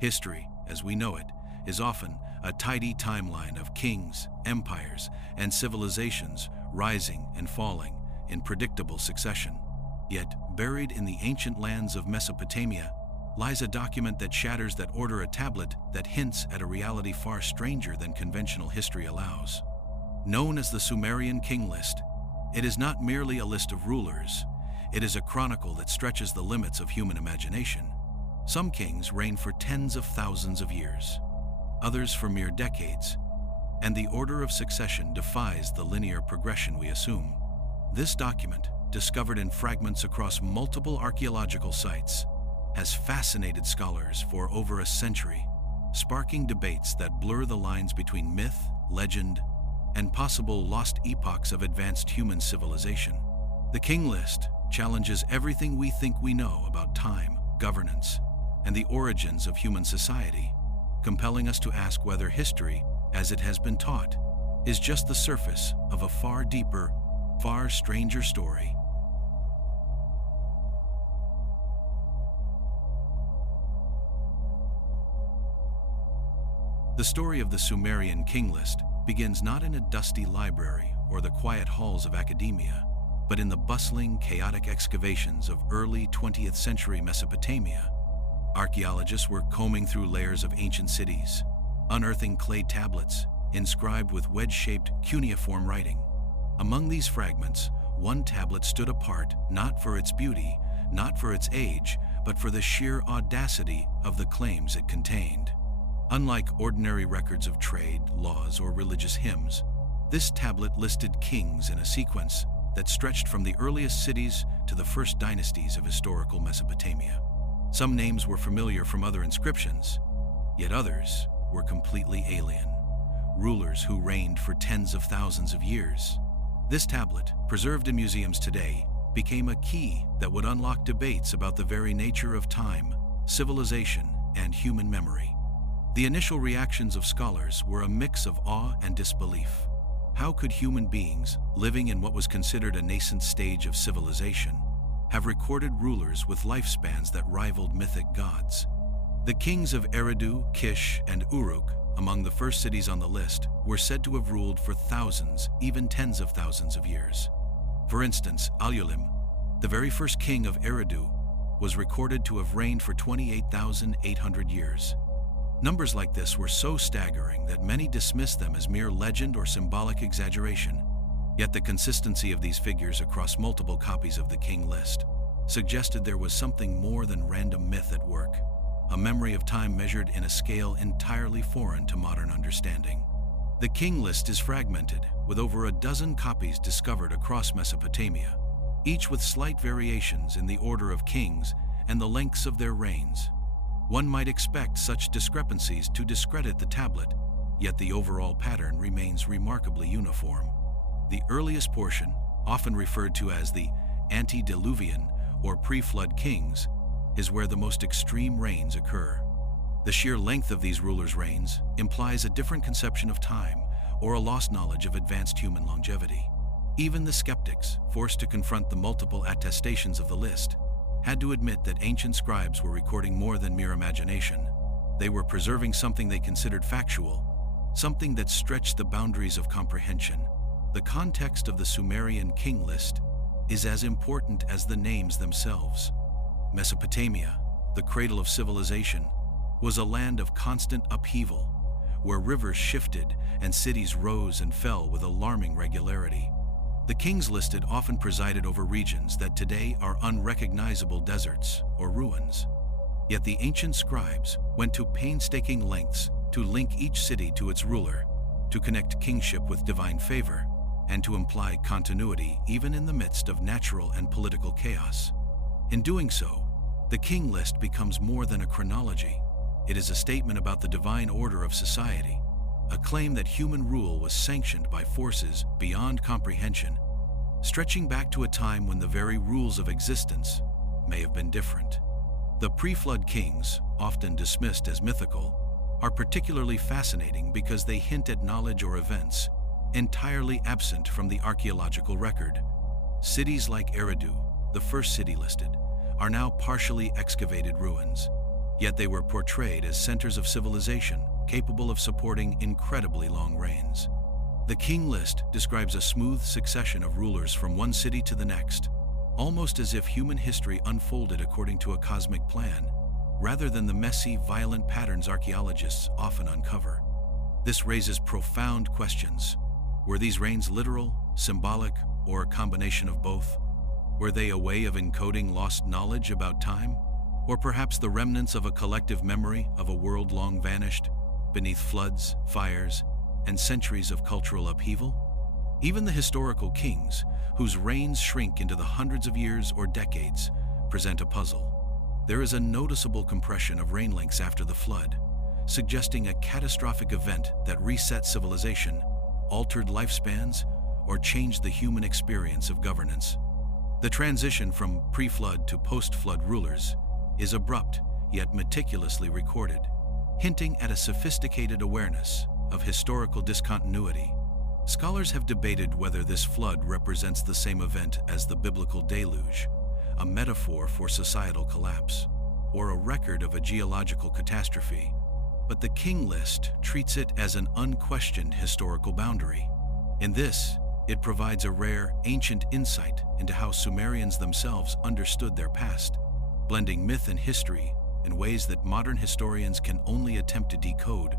History, as we know it, is often a tidy timeline of kings, empires, and civilizations rising and falling in predictable succession. Yet, buried in the ancient lands of Mesopotamia, lies a document that shatters that order, a tablet that hints at a reality far stranger than conventional history allows. Known as the Sumerian King List, it is not merely a list of rulers, it is a chronicle that stretches the limits of human imagination. Some kings reigned for tens of thousands of years, others for mere decades, and the order of succession defies the linear progression we assume. This document, discovered in fragments across multiple archaeological sites, has fascinated scholars for over a century, sparking debates that blur the lines between myth, legend, and possible lost epochs of advanced human civilization. The King List challenges everything we think we know about time, governance, and the origins of human society, compelling us to ask whether history, as it has been taught, is just the surface of a far deeper, far stranger story. The story of the Sumerian King List begins not in a dusty library or the quiet halls of academia, but in the bustling, chaotic excavations of early 20th century Mesopotamia. Archaeologists were combing through layers of ancient cities, unearthing clay tablets inscribed with wedge-shaped cuneiform writing. Among these fragments, one tablet stood apart not for its beauty, not for its age, but for the sheer audacity of the claims it contained. Unlike ordinary records of trade, laws, or religious hymns, this tablet listed kings in a sequence that stretched from the earliest cities to the first dynasties of historical Mesopotamia. Some names were familiar from other inscriptions, yet others were completely alien, rulers who reigned for tens of thousands of years. This tablet, preserved in museums today, became a key that would unlock debates about the very nature of time, civilization, and human memory. The initial reactions of scholars were a mix of awe and disbelief. How could human beings, living in what was considered a nascent stage of civilization, have recorded rulers with lifespans that rivaled mythic gods? The kings of Eridu, Kish, and Uruk, among the first cities on the list, were said to have ruled for thousands, even tens of thousands of years. For instance, Alulim, the very first king of Eridu, was recorded to have reigned for 28,800 years. Numbers like this were so staggering that many dismissed them as mere legend or symbolic exaggeration. Yet the consistency of these figures across multiple copies of the King List suggested there was something more than random myth at work, a memory of time measured in a scale entirely foreign to modern understanding. The King List is fragmented, with over a dozen copies discovered across Mesopotamia, each with slight variations in the order of kings and the lengths of their reigns. One might expect such discrepancies to discredit the tablet, yet the overall pattern remains remarkably uniform. The earliest portion, often referred to as the antediluvian or pre-flood kings, is where the most extreme reigns occur. The sheer length of these rulers' reigns implies a different conception of time or a lost knowledge of advanced human longevity. Even the skeptics, forced to confront the multiple attestations of the list, had to admit that ancient scribes were recording more than mere imagination. They were preserving something they considered factual, something that stretched the boundaries of comprehension. The context of the Sumerian King List is as important as the names themselves. Mesopotamia, the cradle of civilization, was a land of constant upheaval, where rivers shifted and cities rose and fell with alarming regularity. The kings listed often presided over regions that today are unrecognizable deserts or ruins. Yet the ancient scribes went to painstaking lengths to link each city to its ruler, to connect kingship with divine favor, and to imply continuity even in the midst of natural and political chaos. In doing so, the King List becomes more than a chronology. It is a statement about the divine order of society, a claim that human rule was sanctioned by forces beyond comprehension, stretching back to a time when the very rules of existence may have been different. The pre-flood kings, often dismissed as mythical, are particularly fascinating because they hint at knowledge or events entirely absent from the archaeological record. Cities like Eridu, the first city listed, are now partially excavated ruins, Yet they were portrayed as centers of civilization, capable of supporting incredibly long reigns. The King List describes a smooth succession of rulers from one city to the next, almost as if human history unfolded according to a cosmic plan, rather than the messy, violent patterns archaeologists often uncover. This raises profound questions. Were these reigns literal, symbolic, or a combination of both? Were they a way of encoding lost knowledge about time? Or perhaps the remnants of a collective memory of a world long vanished, beneath floods, fires, and centuries of cultural upheaval? Even the historical kings, whose reigns shrink into the hundreds of years or decades, present a puzzle. There is a noticeable compression of reign lengths after the flood, suggesting a catastrophic event that reset civilization, altered lifespans, or changed the human experience of governance. The transition from pre-flood to post-flood rulers is abrupt yet meticulously recorded, hinting at a sophisticated awareness of historical discontinuity. Scholars have debated whether this flood represents the same event as the biblical deluge, a metaphor for societal collapse, or a record of a geological catastrophe. But the King List treats it as an unquestioned historical boundary. In this, it provides a rare, ancient insight into how Sumerians themselves understood their past, blending myth and history in ways that modern historians can only attempt to decode.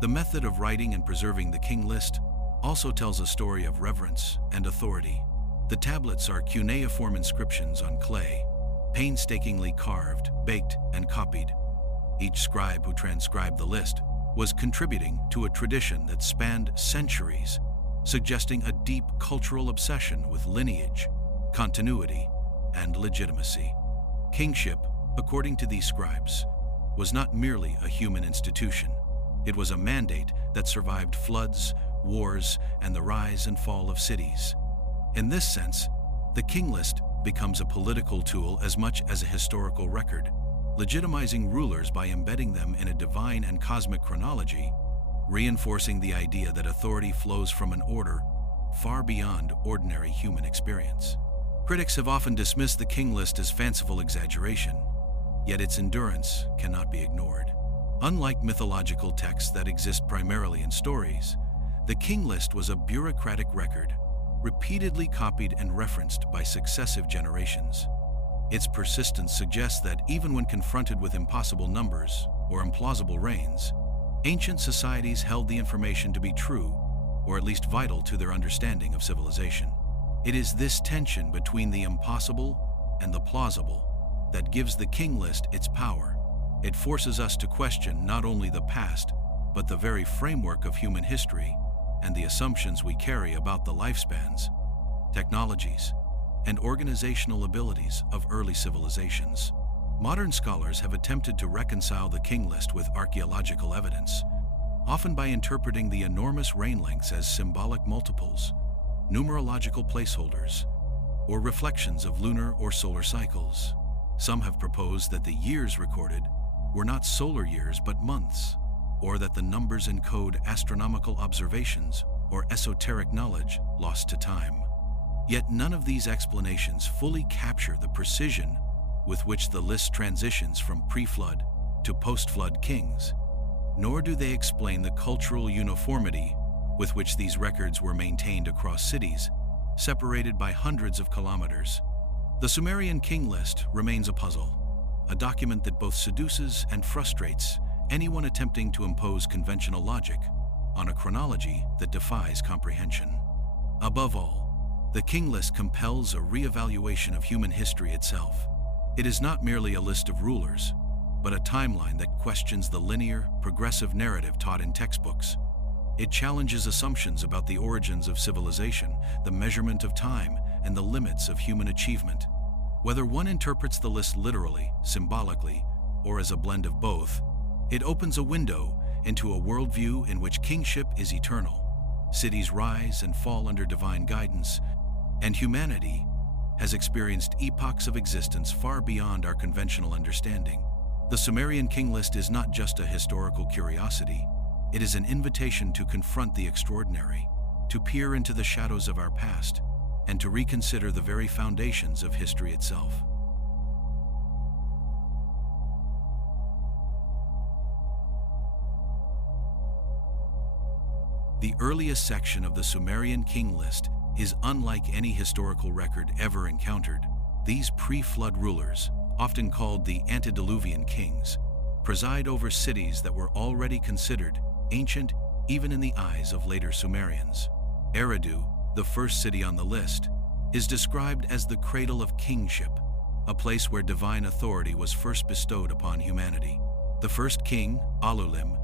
The method of writing and preserving the King List also tells a story of reverence and authority. The tablets are cuneiform inscriptions on clay, painstakingly carved, baked, and copied. Each scribe who transcribed the list was contributing to a tradition that spanned centuries, suggesting a deep cultural obsession with lineage, continuity, and legitimacy. Kingship, according to these scribes, was not merely a human institution. It was a mandate that survived floods, wars, and the rise and fall of cities. In this sense, the King List becomes a political tool as much as a historical record, legitimizing rulers by embedding them in a divine and cosmic chronology, reinforcing the idea that authority flows from an order far beyond ordinary human experience. Critics have often dismissed the King List as fanciful exaggeration, yet its endurance cannot be ignored. Unlike mythological texts that exist primarily in stories, the King List was a bureaucratic record, repeatedly copied and referenced by successive generations. Its persistence suggests that even when confronted with impossible numbers or implausible reigns, ancient societies held the information to be true, or at least vital to their understanding of civilization. It is this tension between the impossible and the plausible that gives the King List its power. It forces us to question not only the past, but the very framework of human history and the assumptions we carry about the lifespans, technologies, and organizational abilities of early civilizations. Modern scholars have attempted to reconcile the King List with archaeological evidence, often by interpreting the enormous reign lengths as symbolic multiples, numerological placeholders, or reflections of lunar or solar cycles. Some have proposed that the years recorded were not solar years but months, or that the numbers encode astronomical observations or esoteric knowledge lost to time. Yet none of these explanations fully capture the precision with which the list transitions from pre-flood to post-flood kings, nor do they explain the cultural uniformity with which these records were maintained across cities, separated by hundreds of kilometers. The Sumerian King List remains a puzzle, a document that both seduces and frustrates anyone attempting to impose conventional logic on a chronology that defies comprehension. Above all, the King List compels a reevaluation of human history itself. It is not merely a list of rulers, but a timeline that questions the linear, progressive narrative taught in textbooks. It challenges assumptions about the origins of civilization, the measurement of time, and the limits of human achievement. Whether one interprets the list literally, symbolically, or as a blend of both, it opens a window into a worldview in which kingship is eternal, cities rise and fall under divine guidance, and humanity has experienced epochs of existence far beyond our conventional understanding. The Sumerian King List is not just a historical curiosity. It is an invitation to confront the extraordinary, to peer into the shadows of our past, and to reconsider the very foundations of history itself. The earliest section of the Sumerian King List is unlike any historical record ever encountered. These pre-flood rulers, often called the antediluvian kings, preside over cities that were already considered ancient even in the eyes of later Sumerians. Eridu, the first city on the list, is described as the cradle of kingship, a place where divine authority was first bestowed upon humanity. The first king, Alulim,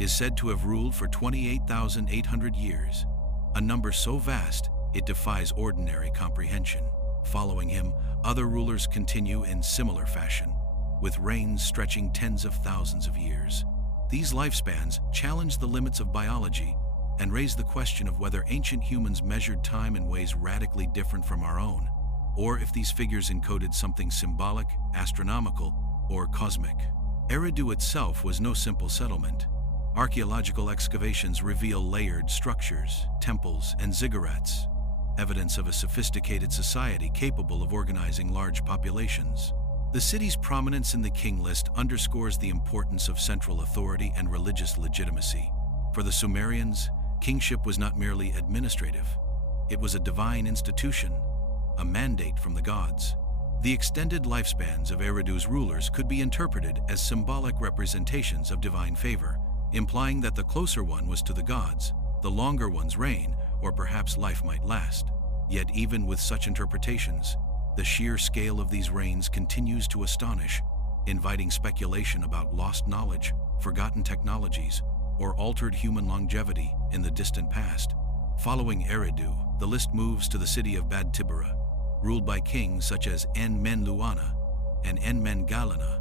is said to have ruled for 28,800 years, a number so vast it defies ordinary comprehension. Following him, other rulers continue in similar fashion, with reigns stretching tens of thousands of years. These lifespans challenge the limits of biology and raise the question of whether ancient humans measured time in ways radically different from our own, or if these figures encoded something symbolic, astronomical, or cosmic. Eridu itself was no simple settlement. Archaeological excavations reveal layered structures, temples, and ziggurats, evidence of a sophisticated society capable of organizing large populations. The city's prominence in the King List underscores the importance of central authority and religious legitimacy. For the Sumerians, kingship was not merely administrative. It was a divine institution, a mandate from the gods. The extended lifespans of Eridu's rulers could be interpreted as symbolic representations of divine favor, implying that the closer one was to the gods, the longer one's reign, or perhaps life might last. Yet even with such interpretations, the sheer scale of these reigns continues to astonish, inviting speculation about lost knowledge, forgotten technologies, or altered human longevity in the distant past. Following Eridu, the list moves to the city of Bad Tibera, ruled by kings such as En-men-Luana and En-men-Galana,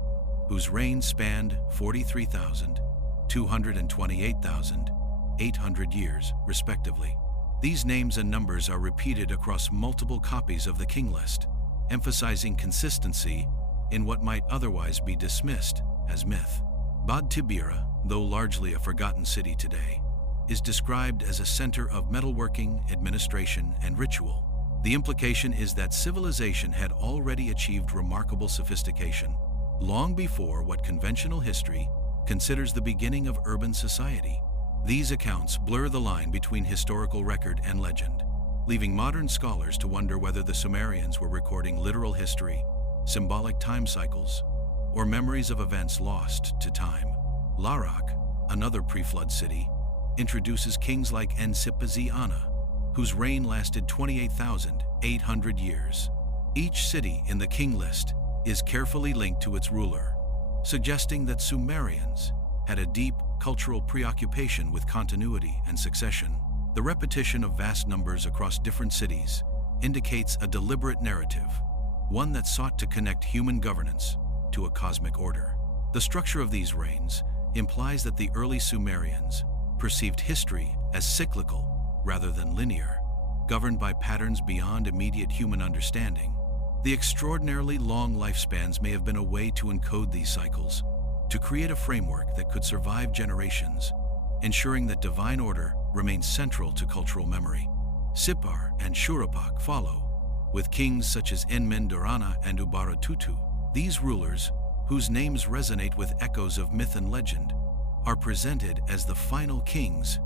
whose reigns spanned 43,200 and 28,800 years, respectively. These names and numbers are repeated across multiple copies of the King List, emphasizing consistency in what might otherwise be dismissed as myth. Bad Tibera, though largely a forgotten city today, is described as a center of metalworking, administration, and ritual. The implication is that civilization had already achieved remarkable sophistication long before what conventional history considers the beginning of urban society. These accounts blur the line between historical record and legend, leaving modern scholars to wonder whether the Sumerians were recording literal history, symbolic time cycles, or memories of events lost to time. Larak, another pre-flood city, introduces kings like Ensipazi-Ana, whose reign lasted 28,800 years. Each city in the King List is carefully linked to its ruler, suggesting that Sumerians had a deep cultural preoccupation with continuity and succession. The repetition of vast numbers across different cities indicates a deliberate narrative, one that sought to connect human governance to a cosmic order. The structure of these reigns implies that the early Sumerians perceived history as cyclical rather than linear, governed by patterns beyond immediate human understanding. The extraordinarily long lifespans may have been a way to encode these cycles, to create a framework that could survive generations, ensuring that divine order remains central to cultural memory. Sippar and Shuruppak follow, with kings such as En-men-Darana and Ubaratutu. These rulers, whose names resonate with echoes of myth and legend, are presented as the final kings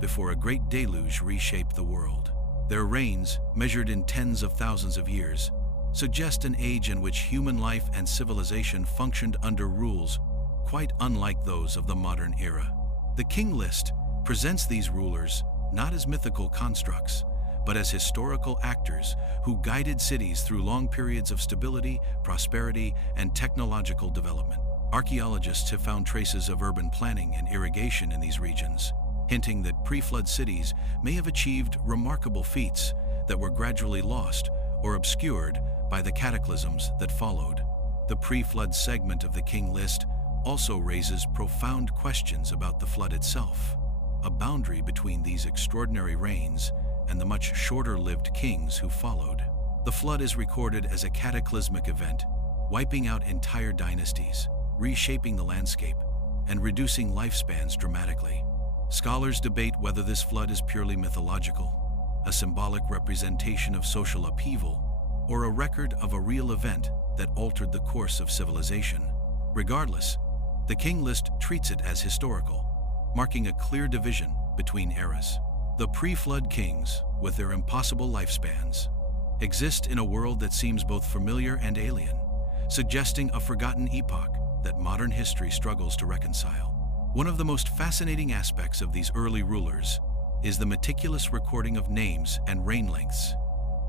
before a great deluge reshaped the world. Their reigns, measured in tens of thousands of years, suggest an age in which human life and civilization functioned under rules quite unlike those of the modern era. The King List presents these rulers not as mythical constructs, but as historical actors who guided cities through long periods of stability, prosperity, and technological development. Archaeologists have found traces of urban planning and irrigation in these regions, hinting that pre-flood cities may have achieved remarkable feats that were gradually lost or obscured by the cataclysms that followed. The pre-flood segment of the King List also raises profound questions about the flood itself, a boundary between these extraordinary reigns and the much shorter-lived kings who followed. The flood is recorded as a cataclysmic event, wiping out entire dynasties, reshaping the landscape, and reducing lifespans dramatically. Scholars debate whether this flood is purely mythological, a symbolic representation of social upheaval, or a record of a real event that altered the course of civilization. Regardless, the King List treats it as historical, marking a clear division between eras. The pre-flood kings, with their impossible lifespans, exist in a world that seems both familiar and alien, suggesting a forgotten epoch that modern history struggles to reconcile. One of the most fascinating aspects of these early rulers is the meticulous recording of names and reign lengths.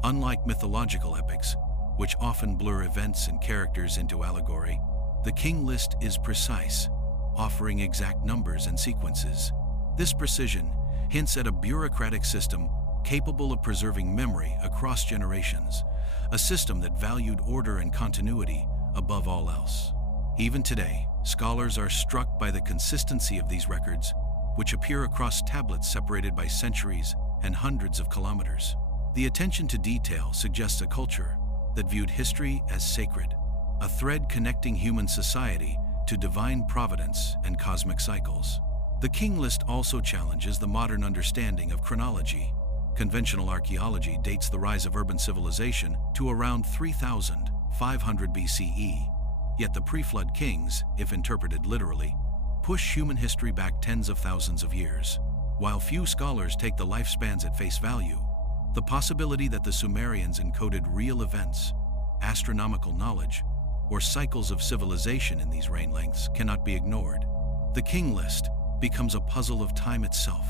Unlike mythological epics, which often blur events and characters into allegory, the King List is precise, offering exact numbers and sequences. This precision hints at a bureaucratic system capable of preserving memory across generations, a system that valued order and continuity above all else. Even today, scholars are struck by the consistency of these records, which appear across tablets separated by centuries and hundreds of kilometers. The attention to detail suggests a culture that viewed history as sacred, a thread connecting human society to divine providence and cosmic cycles. The King List also challenges the modern understanding of chronology. Conventional archaeology dates the rise of urban civilization to around 3,500 BCE, yet the pre-flood kings, if interpreted literally, push human history back tens of thousands of years. While few scholars take the lifespans at face value, the possibility that the Sumerians encoded real events, astronomical knowledge, or cycles of civilization in these reign lengths cannot be ignored. The King List becomes a puzzle of time itself,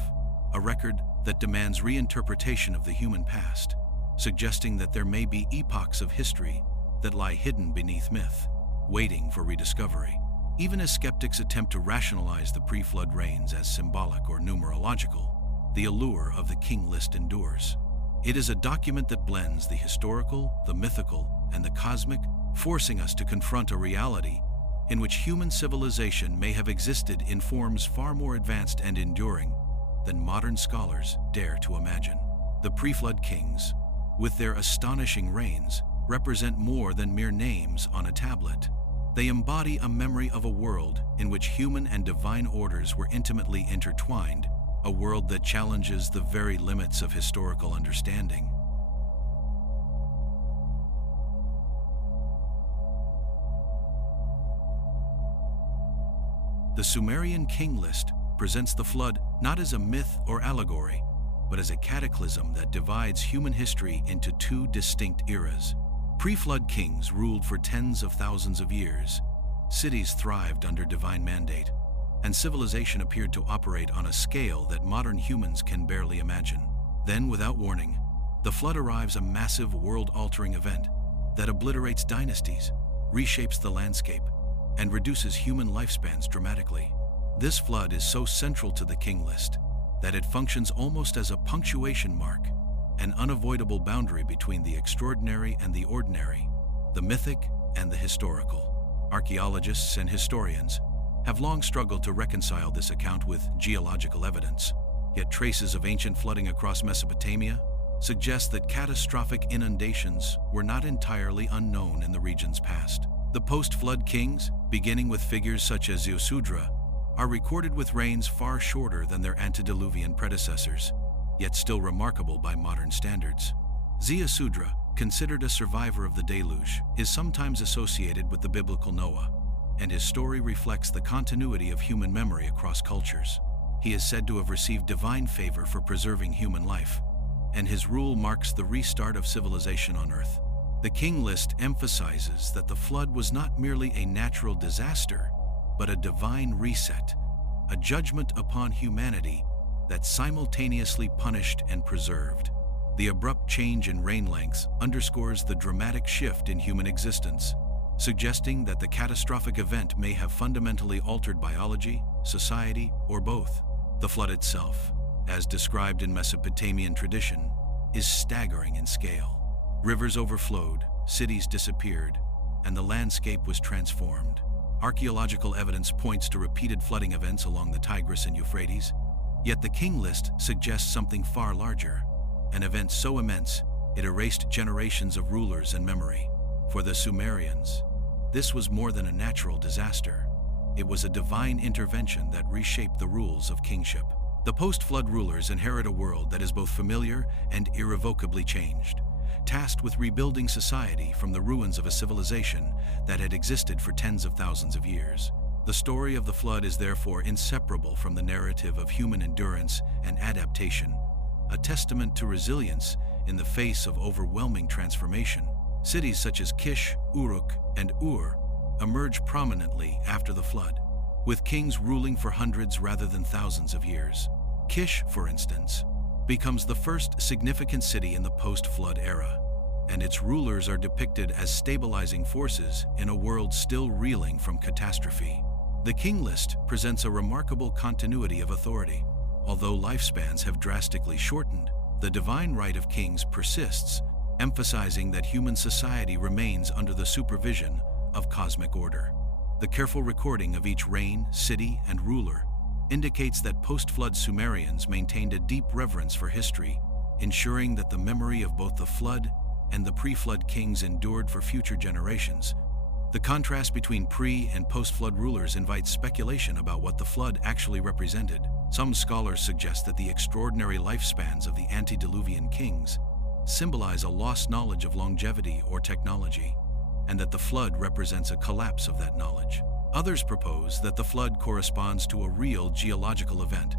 a record that demands reinterpretation of the human past, suggesting that there may be epochs of history that lie hidden beneath myth, waiting for rediscovery. Even as skeptics attempt to rationalize the pre-flood reigns as symbolic or numerological, the allure of the King List endures. It is a document that blends the historical, the mythical, and the cosmic, forcing us to confront a reality in which human civilization may have existed in forms far more advanced and enduring than modern scholars dare to imagine. The pre-flood kings, with their astonishing reigns, represent more than mere names on a tablet. They embody a memory of a world in which human and divine orders were intimately intertwined, a world that challenges the very limits of historical understanding. The Sumerian King List presents the flood not as a myth or allegory, but as a cataclysm that divides human history into two distinct eras. Pre-flood kings ruled for tens of thousands of years, cities thrived under divine mandate, and civilization appeared to operate on a scale that modern humans can barely imagine. Then, without warning, the flood arrives, a massive world-altering event that obliterates dynasties, reshapes the landscape, and reduces human lifespans dramatically. This flood is so central to the King List that it functions almost as a punctuation mark, an unavoidable boundary between the extraordinary and the ordinary, the mythic and the historical. Archaeologists and historians have long struggled to reconcile this account with geological evidence, yet traces of ancient flooding across Mesopotamia suggest that catastrophic inundations were not entirely unknown in the region's past. The post-flood kings, beginning with figures such as Ziusudra, are recorded with reigns far shorter than their antediluvian predecessors, yet still remarkable by modern standards. Ziusudra, considered a survivor of the deluge, is sometimes associated with the biblical Noah, and his story reflects the continuity of human memory across cultures. He is said to have received divine favor for preserving human life, and his rule marks the restart of civilization on Earth. The King List emphasizes that the flood was not merely a natural disaster, but a divine reset, a judgment upon humanity that simultaneously punished and preserved. The abrupt change in reign lengths underscores the dramatic shift in human existence, suggesting that the catastrophic event may have fundamentally altered biology, society, or both. The flood itself, as described in Mesopotamian tradition, is staggering in scale. Rivers overflowed, cities disappeared, and the landscape was transformed. Archaeological evidence points to repeated flooding events along the Tigris and Euphrates, yet the King List suggests something far larger, an event so immense it erased generations of rulers and memory. For the Sumerians, this was more than a natural disaster. It was a divine intervention that reshaped the rules of kingship. The post-flood rulers inherit a world that is both familiar and irrevocably changed, tasked with rebuilding society from the ruins of a civilization that had existed for tens of thousands of years. The story of the flood is therefore inseparable from the narrative of human endurance and adaptation, a testament to resilience in the face of overwhelming transformation. Cities such as Kish, Uruk, and Ur emerge prominently after the flood, with kings ruling for hundreds rather than thousands of years. Kish, for instance, becomes the first significant city in the post-flood era, and its rulers are depicted as stabilizing forces in a world still reeling from catastrophe. The King List presents a remarkable continuity of authority. Although lifespans have drastically shortened, the divine right of kings persists, emphasizing that human society remains under the supervision of cosmic order. The careful recording of each reign, city, and ruler indicates that post-flood Sumerians maintained a deep reverence for history, ensuring that the memory of both the flood and the pre-flood kings endured for future generations. The contrast between pre- and post-flood rulers invites speculation about what the flood actually represented. Some scholars suggest that the extraordinary lifespans of the antediluvian kings symbolize a lost knowledge of longevity or technology, and that the flood represents a collapse of that knowledge. Others propose that the flood corresponds to a real geological event,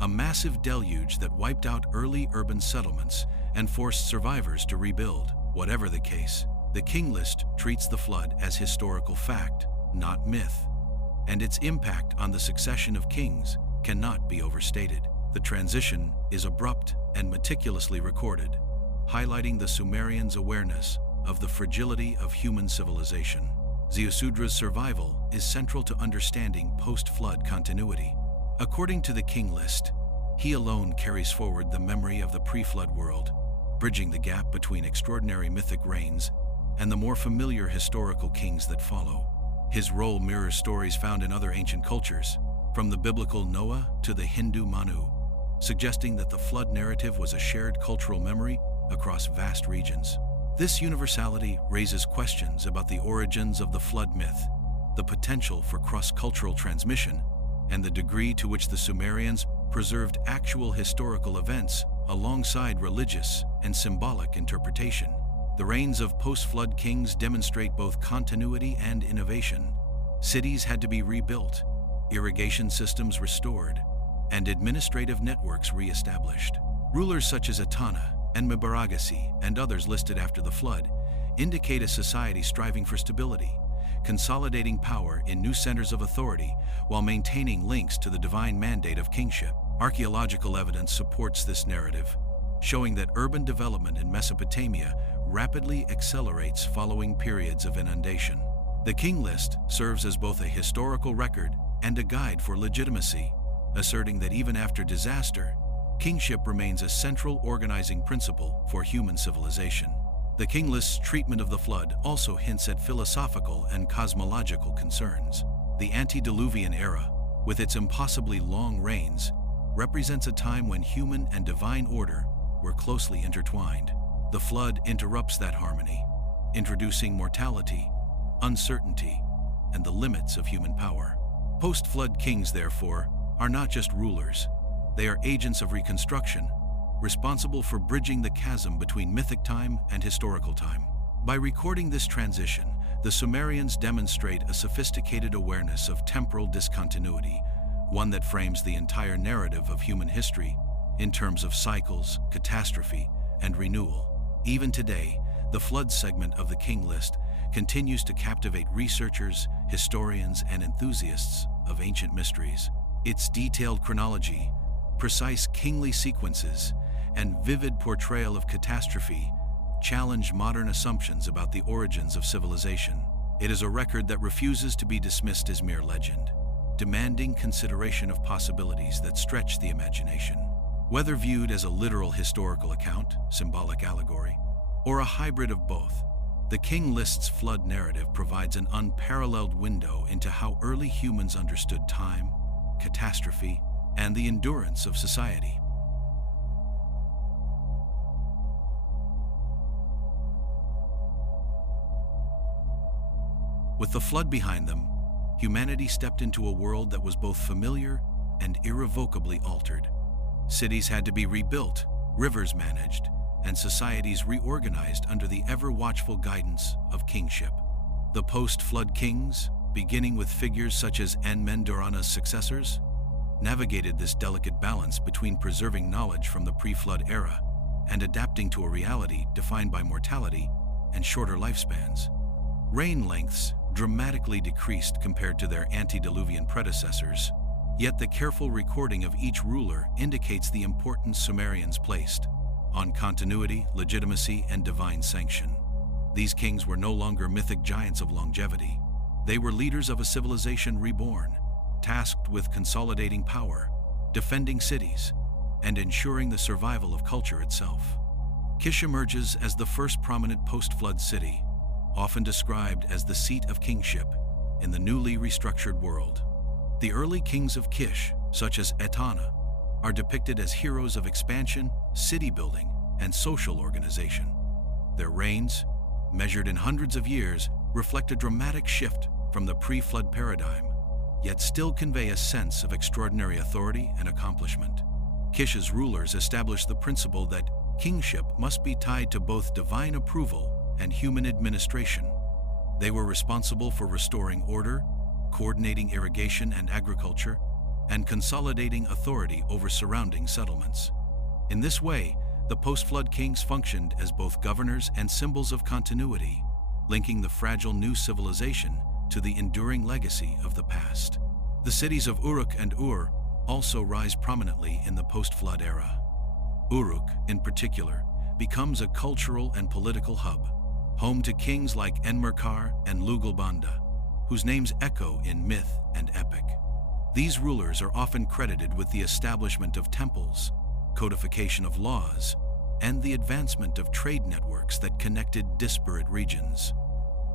a massive deluge that wiped out early urban settlements and forced survivors to rebuild. Whatever the case, the King List treats the flood as historical fact, not myth, and its impact on the succession of kings cannot be overstated. The transition is abrupt and meticulously recorded, highlighting the Sumerians' awareness of the fragility of human civilization. Ziusudra's survival is central to understanding post-flood continuity. According to the King List, he alone carries forward the memory of the pre-flood world, bridging the gap between extraordinary mythic reigns and the more familiar historical kings that follow. His role mirrors stories found in other ancient cultures, from the biblical Noah to the Hindu Manu, suggesting that the flood narrative was a shared cultural memory across vast regions. This universality raises questions about the origins of the flood myth, the potential for cross-cultural transmission, and the degree to which the Sumerians preserved actual historical events alongside religious and symbolic interpretation. The reigns of post-flood kings demonstrate both continuity and innovation. Cities had to be rebuilt, irrigation systems restored, and administrative networks re-established. Rulers such as Etana and Mebaragasi and others listed after the flood indicate a society striving for stability, consolidating power in new centers of authority while maintaining links to the divine mandate of kingship. Archaeological evidence supports this narrative, showing that urban development in Mesopotamia rapidly accelerates following periods of inundation. The King List serves as both a historical record and a guide for legitimacy, asserting that even after disaster, kingship remains a central organizing principle for human civilization. The King List's treatment of the flood also hints at philosophical and cosmological concerns. The antediluvian era, with its impossibly long reigns, represents a time when human and divine order were closely intertwined. The flood interrupts that harmony, introducing mortality, uncertainty, and the limits of human power. Post-flood kings, therefore, are not just rulers. They are agents of reconstruction, responsible for bridging the chasm between mythic time and historical time. By recording this transition, the Sumerians demonstrate a sophisticated awareness of temporal discontinuity, one that frames the entire narrative of human history in terms of cycles, catastrophe, and renewal. Even today, the flood segment of the King List continues to captivate researchers, historians, and enthusiasts of ancient mysteries. Its detailed chronology, precise kingly sequences, and vivid portrayal of catastrophe challenge modern assumptions about the origins of civilization. It is a record that refuses to be dismissed as mere legend, demanding consideration of possibilities that stretch the imagination. Whether viewed as a literal historical account, symbolic allegory, or a hybrid of both, the King List's flood narrative provides an unparalleled window into how early humans understood time, catastrophe, and the endurance of society. With the flood behind them, humanity stepped into a world that was both familiar and irrevocably altered. Cities had to be rebuilt, rivers managed, and societies reorganized under the ever-watchful guidance of kingship. The post-flood kings, beginning with figures such as Enmen-Dorana's successors, navigated this delicate balance between preserving knowledge from the pre-flood era and adapting to a reality defined by mortality and shorter lifespans. Reign lengths dramatically decreased compared to their antediluvian predecessors, yet the careful recording of each ruler indicates the importance Sumerians placed on continuity, legitimacy, and divine sanction. These kings were no longer mythic giants of longevity. They were leaders of a civilization reborn, tasked with consolidating power, defending cities, and ensuring the survival of culture itself. Kish emerges as the first prominent post-flood city, often described as the seat of kingship in the newly restructured world. The early kings of Kish, such as Etana, are depicted as heroes of expansion, city building, and social organization. Their reigns, measured in hundreds of years, reflect a dramatic shift from the pre-flood paradigm, yet still convey a sense of extraordinary authority and accomplishment. Kish's rulers established the principle that kingship must be tied to both divine approval and human administration. They were responsible for restoring order, coordinating irrigation and agriculture, and consolidating authority over surrounding settlements. In this way, the post-flood kings functioned as both governors and symbols of continuity, linking the fragile new civilization to the enduring legacy of the past. The cities of Uruk and Ur also rise prominently in the post-flood era. Uruk, in particular, becomes a cultural and political hub, home to kings like Enmerkar and Lugalbanda, whose names echo in myth and epic. These rulers are often credited with the establishment of temples, codification of laws, and the advancement of trade networks that connected disparate regions.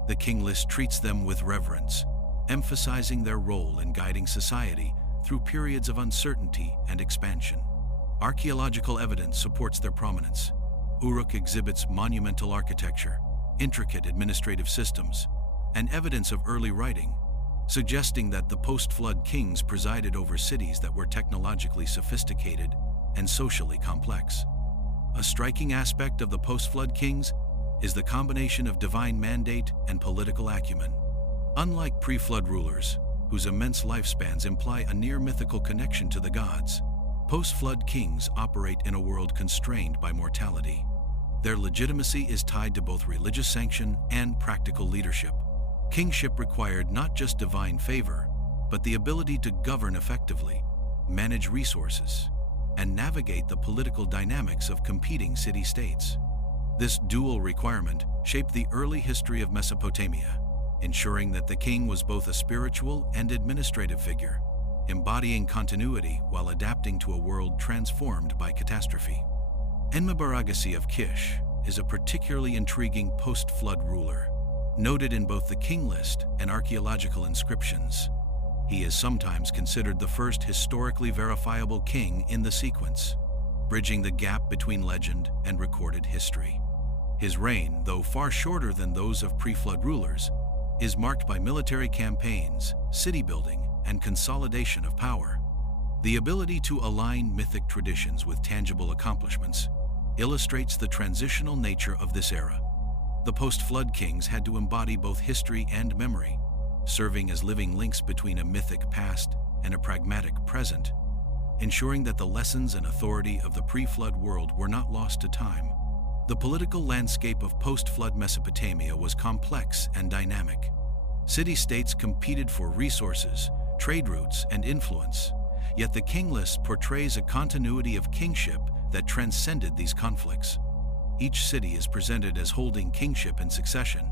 The King List treats them with reverence, emphasizing their role in guiding society through periods of uncertainty and expansion. Archaeological evidence supports their prominence. Uruk exhibits monumental architecture, intricate administrative systems, and evidence of early writing, suggesting that the post-flood kings presided over cities that were technologically sophisticated and socially complex. A striking aspect of the post-flood kings is the combination of divine mandate and political acumen. Unlike pre-flood rulers, whose immense lifespans imply a near-mythical connection to the gods, post-flood kings operate in a world constrained by mortality. Their legitimacy is tied to both religious sanction and practical leadership. Kingship required not just divine favor, but the ability to govern effectively, manage resources, and navigate the political dynamics of competing city-states. This dual requirement shaped the early history of Mesopotamia, ensuring that the king was both a spiritual and administrative figure, embodying continuity while adapting to a world transformed by catastrophe. Enmebaragasi of Kish is a particularly intriguing post-flood ruler, noted in both the King List and archaeological inscriptions. He is sometimes considered the first historically verifiable king in the sequence, bridging the gap between legend and recorded history. His reign, though far shorter than those of pre-flood rulers, is marked by military campaigns, city building, and consolidation of power. The ability to align mythic traditions with tangible accomplishments illustrates the transitional nature of this era. The post-flood kings had to embody both history and memory, serving as living links between a mythic past and a pragmatic present, ensuring that the lessons and authority of the pre-flood world were not lost to time. The political landscape of post-flood Mesopotamia was complex and dynamic. City-states competed for resources, trade routes, and influence, yet the King List portrays a continuity of kingship that transcended these conflicts. Each city is presented as holding kingship in succession,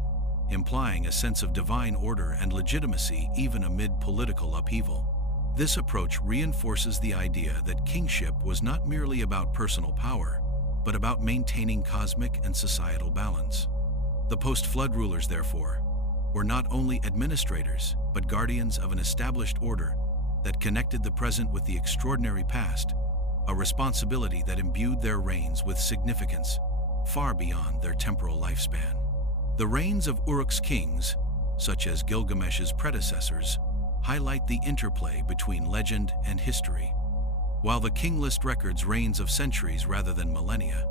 implying a sense of divine order and legitimacy even amid political upheaval. This approach reinforces the idea that kingship was not merely about personal power, but about maintaining cosmic and societal balance. The post-flood rulers, therefore, were not only administrators, but guardians of an established order that connected the present with the extraordinary past, a responsibility that imbued their reigns with significance far beyond their temporal lifespan. The reigns of Uruk's kings, such as Gilgamesh's predecessors, highlight the interplay between legend and history. While the King List records reigns of centuries rather than millennia,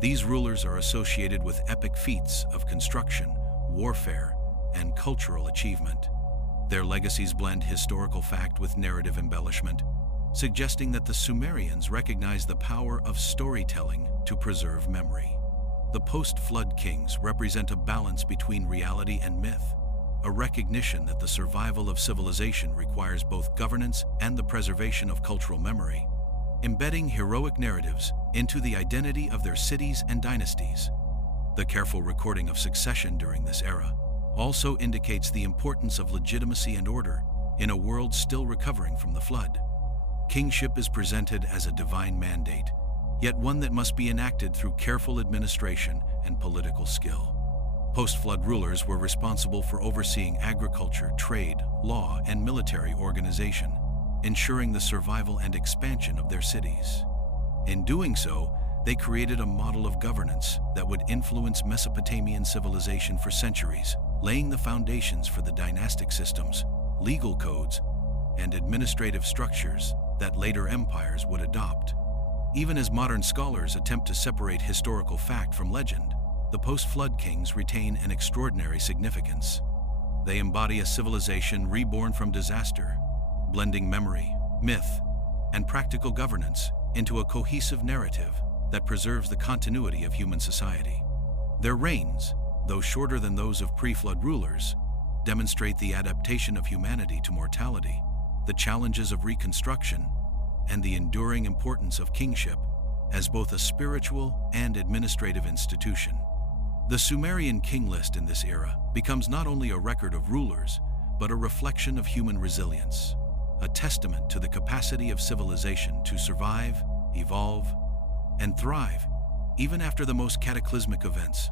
these rulers are associated with epic feats of construction, warfare, and cultural achievement. Their legacies blend historical fact with narrative embellishment, suggesting that the Sumerians recognized the power of storytelling to preserve memory. The post-flood kings represent a balance between reality and myth, a recognition that the survival of civilization requires both governance and the preservation of cultural memory, embedding heroic narratives into the identity of their cities and dynasties. The careful recording of succession during this era also indicates the importance of legitimacy and order in a world still recovering from the flood. Kingship is presented as a divine mandate, yet one that must be enacted through careful administration and political skill. Post-flood rulers were responsible for overseeing agriculture, trade, law, and military organization, ensuring the survival and expansion of their cities. In doing so, they created a model of governance that would influence Mesopotamian civilization for centuries, laying the foundations for the dynastic systems, legal codes, and administrative structures that later empires would adopt. Even as modern scholars attempt to separate historical fact from legend, the post-flood kings retain an extraordinary significance. They embody a civilization reborn from disaster, blending memory, myth, and practical governance into a cohesive narrative that preserves the continuity of human society. Their reigns, though shorter than those of pre-flood rulers, demonstrate the adaptation of humanity to mortality, the challenges of reconstruction, and the enduring importance of kingship as both a spiritual and administrative institution. The Sumerian King List in this era becomes not only a record of rulers, but a reflection of human resilience, a testament to the capacity of civilization to survive, evolve, and thrive, even after the most cataclysmic events.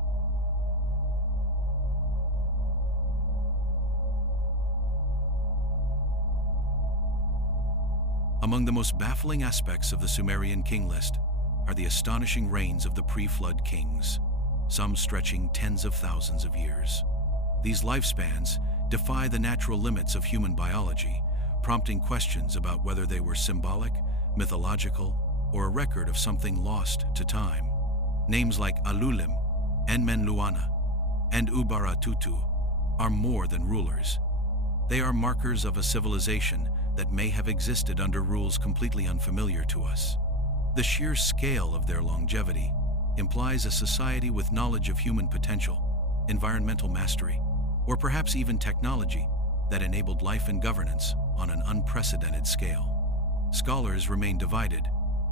Among the most baffling aspects of the Sumerian King List are the astonishing reigns of the pre-flood kings, some stretching tens of thousands of years. These lifespans defy the natural limits of human biology, prompting questions about whether they were symbolic, mythological, or a record of something lost to time. Names like Alulim, Enmenluana, and Ubaratutu are more than rulers. They are markers of a civilization that may have existed under rules completely unfamiliar to us. The sheer scale of their longevity implies a society with knowledge of human potential, environmental mastery, or perhaps even technology that enabled life and governance on an unprecedented scale. Scholars remain divided.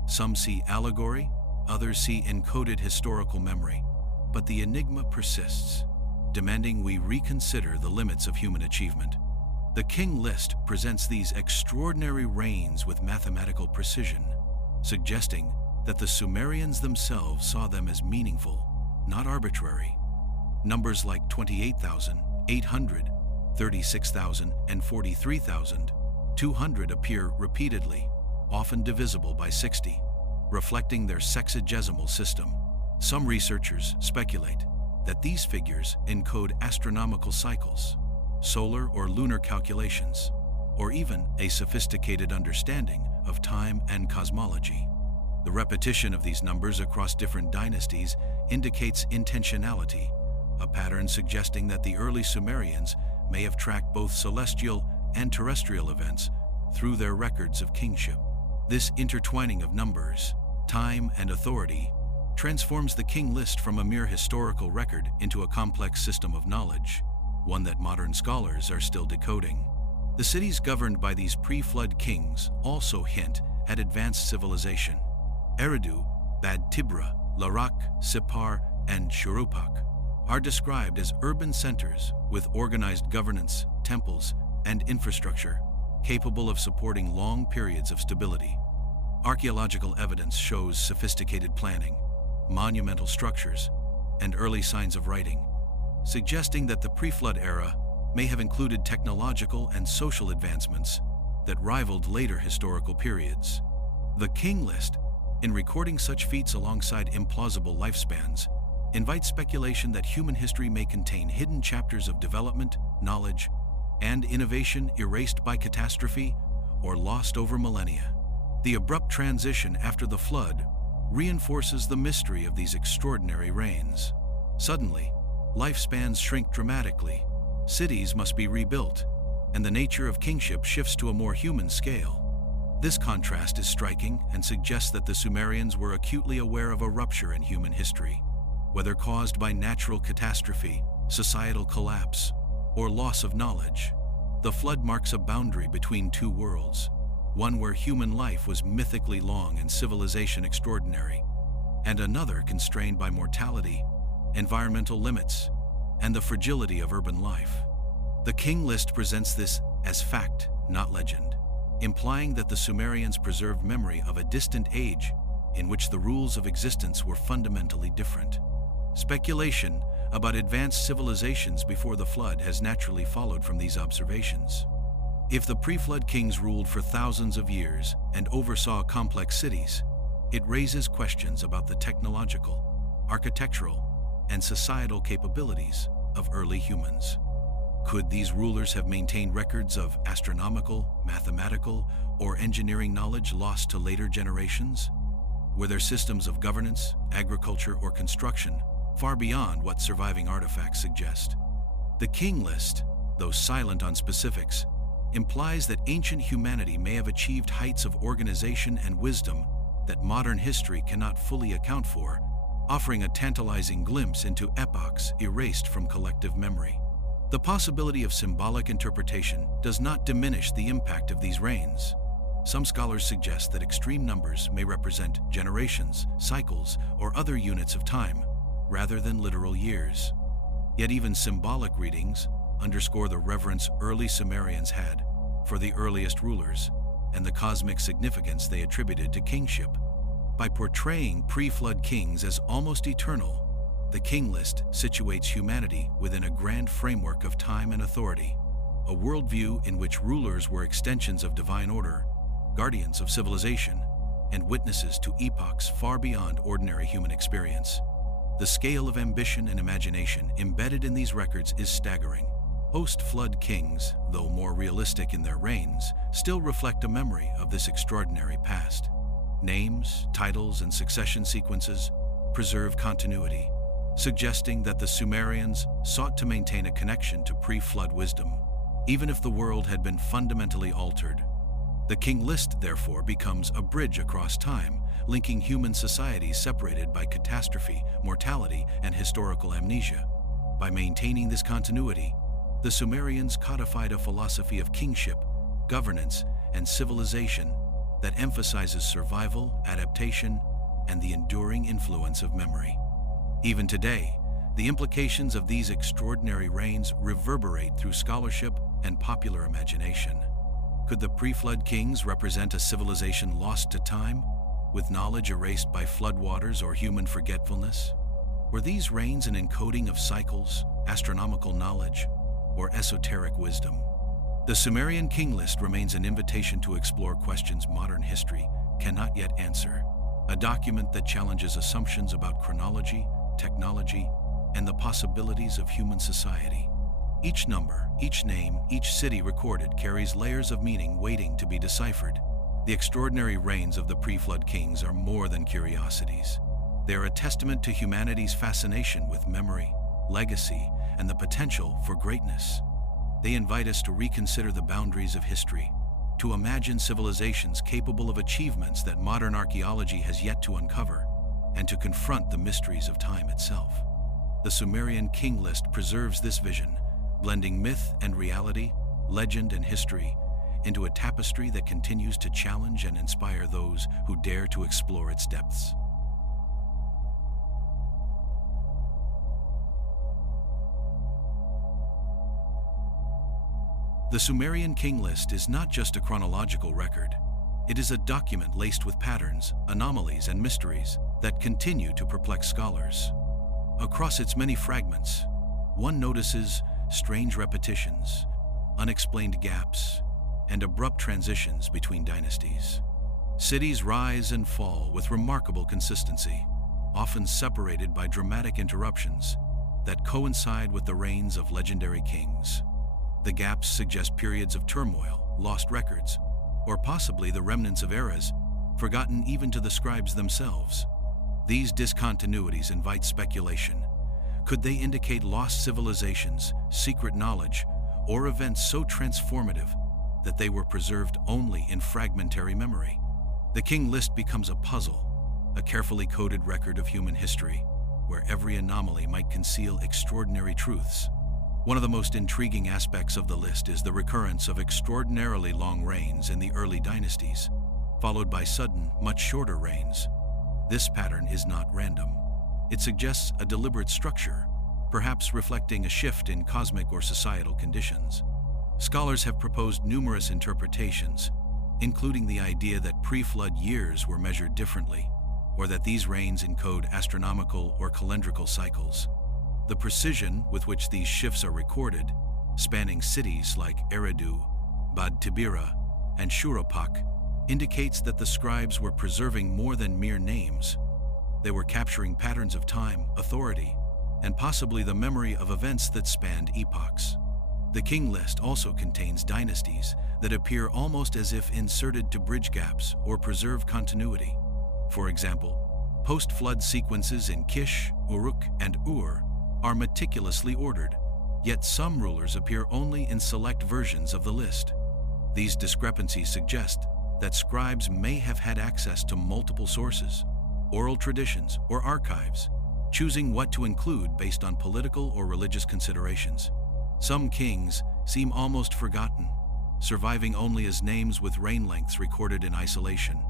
Some see allegory, others see encoded historical memory, but the enigma persists, demanding we reconsider the limits of human achievement. The King List presents these extraordinary reigns with mathematical precision, suggesting that the Sumerians themselves saw them as meaningful, not arbitrary. Numbers like 28,800, 36,000, and 43,200 appear repeatedly, often divisible by 60, reflecting their sexagesimal system. Some researchers speculate that these figures encode astronomical cycles, solar or lunar calculations, or even a sophisticated understanding of time and cosmology. The repetition of these numbers across different dynasties indicates intentionality, a pattern suggesting that the early Sumerians may have tracked both celestial and terrestrial events through their records of kingship. This intertwining of numbers, time, and authority transforms the King List from a mere historical record into a complex system of knowledge, one that modern scholars are still decoding. The cities governed by these pre-flood kings also hint at advanced civilization. Eridu, Bad Tibra, Larak, Sippar, and Shuruppak are described as urban centers with organized governance, temples, and infrastructure capable of supporting long periods of stability. Archaeological evidence shows sophisticated planning, monumental structures, and early signs of writing, suggesting that the pre-flood era may have included technological and social advancements that rivaled later historical periods. The King List, in recording such feats alongside implausible lifespans, invites speculation that human history may contain hidden chapters of development, knowledge, and innovation erased by catastrophe or lost over millennia. The abrupt transition after the flood reinforces the mystery of these extraordinary reigns. Suddenly, lifespans shrink dramatically, cities must be rebuilt, and the nature of kingship shifts to a more human scale. This contrast is striking and suggests that the Sumerians were acutely aware of a rupture in human history, whether caused by natural catastrophe, societal collapse, or loss of knowledge. The flood marks a boundary between two worlds, one where human life was mythically long and civilization extraordinary, and another constrained by mortality, environmental limits, and the fragility of urban life. The King List presents this as fact, not legend, implying that the Sumerians preserved memory of a distant age in which the rules of existence were fundamentally different. Speculation about advanced civilizations before the flood has naturally followed from these observations. If the pre-flood kings ruled for thousands of years and oversaw complex cities, it raises questions about the technological, architectural, and societal capabilities of early humans. Could these rulers have maintained records of astronomical, mathematical, or engineering knowledge lost to later generations? Were their systems of governance, agriculture, or construction far beyond what surviving artifacts suggest? The King List, though silent on specifics, implies that ancient humanity may have achieved heights of organization and wisdom that modern history cannot fully account for, offering a tantalizing glimpse into epochs erased from collective memory. The possibility of symbolic interpretation does not diminish the impact of these reigns. Some scholars suggest that extreme numbers may represent generations, cycles, or other units of time, rather than literal years. Yet even symbolic readings underscore the reverence early Sumerians had for the earliest rulers and the cosmic significance they attributed to kingship. By portraying pre-flood kings as almost eternal, the King List situates humanity within a grand framework of time and authority, a worldview in which rulers were extensions of divine order, guardians of civilization, and witnesses to epochs far beyond ordinary human experience. The scale of ambition and imagination embedded in these records is staggering. Post-flood kings, though more realistic in their reigns, still reflect a memory of this extraordinary past. Names, titles, and succession sequences preserve continuity, suggesting that the Sumerians sought to maintain a connection to pre-flood wisdom, even if the world had been fundamentally altered. The King List, therefore, becomes a bridge across time, linking human societies separated by catastrophe, mortality, and historical amnesia. By maintaining this continuity, the Sumerians codified a philosophy of kingship, governance, and civilization that emphasizes survival, adaptation, and the enduring influence of memory. Even today, the implications of these extraordinary reigns reverberate through scholarship and popular imagination. Could the pre-flood kings represent a civilization lost to time, with knowledge erased by floodwaters or human forgetfulness? Were these reigns an encoding of cycles, astronomical knowledge, or esoteric wisdom? The Sumerian King List remains an invitation to explore questions modern history cannot yet answer, a document that challenges assumptions about chronology, technology, and the possibilities of human society. Each number, each name, each city recorded carries layers of meaning waiting to be deciphered. The extraordinary reigns of the pre-flood kings are more than curiosities. They are a testament to humanity's fascination with memory, legacy, and the potential for greatness. They invite us to reconsider the boundaries of history, to imagine civilizations capable of achievements that modern archaeology has yet to uncover, and to confront the mysteries of time itself. The Sumerian King List preserves this vision, blending myth and reality, legend and history, into a tapestry that continues to challenge and inspire those who dare to explore its depths. The Sumerian King List is not just a chronological record. It is a document laced with patterns, anomalies, and mysteries that continue to perplex scholars. Across its many fragments, one notices strange repetitions, unexplained gaps, and abrupt transitions between dynasties. Cities rise and fall with remarkable consistency, often separated by dramatic interruptions that coincide with the reigns of legendary kings. The gaps suggest periods of turmoil, lost records, or possibly the remnants of eras forgotten even to the scribes themselves. These discontinuities invite speculation. Could they indicate lost civilizations, secret knowledge, or events so transformative that they were preserved only in fragmentary memory. The King List becomes a puzzle, a carefully coded record of human history, where every anomaly might conceal extraordinary truths. One of the most intriguing aspects of the list is the recurrence of extraordinarily long reigns in the early dynasties, followed by sudden, much shorter reigns. This pattern is not random. It suggests a deliberate structure, perhaps reflecting a shift in cosmic or societal conditions. Scholars have proposed numerous interpretations, including the idea that pre-flood years were measured differently, or that these reigns encode astronomical or calendrical cycles. The precision with which these shifts are recorded, spanning cities like Eridu, Bad Tibira, and Shuropak, indicates that the scribes were preserving more than mere names. They were capturing patterns of time, authority, and possibly the memory of events that spanned epochs. The King List also contains dynasties that appear almost as if inserted to bridge gaps or preserve continuity. For example, post-flood sequences in Kish, Uruk, and Ur are meticulously ordered, yet some rulers appear only in select versions of the list. These discrepancies suggest that scribes may have had access to multiple sources, oral traditions, or archives, choosing what to include based on political or religious considerations. Some kings seem almost forgotten, surviving only as names with reign lengths recorded in isolation,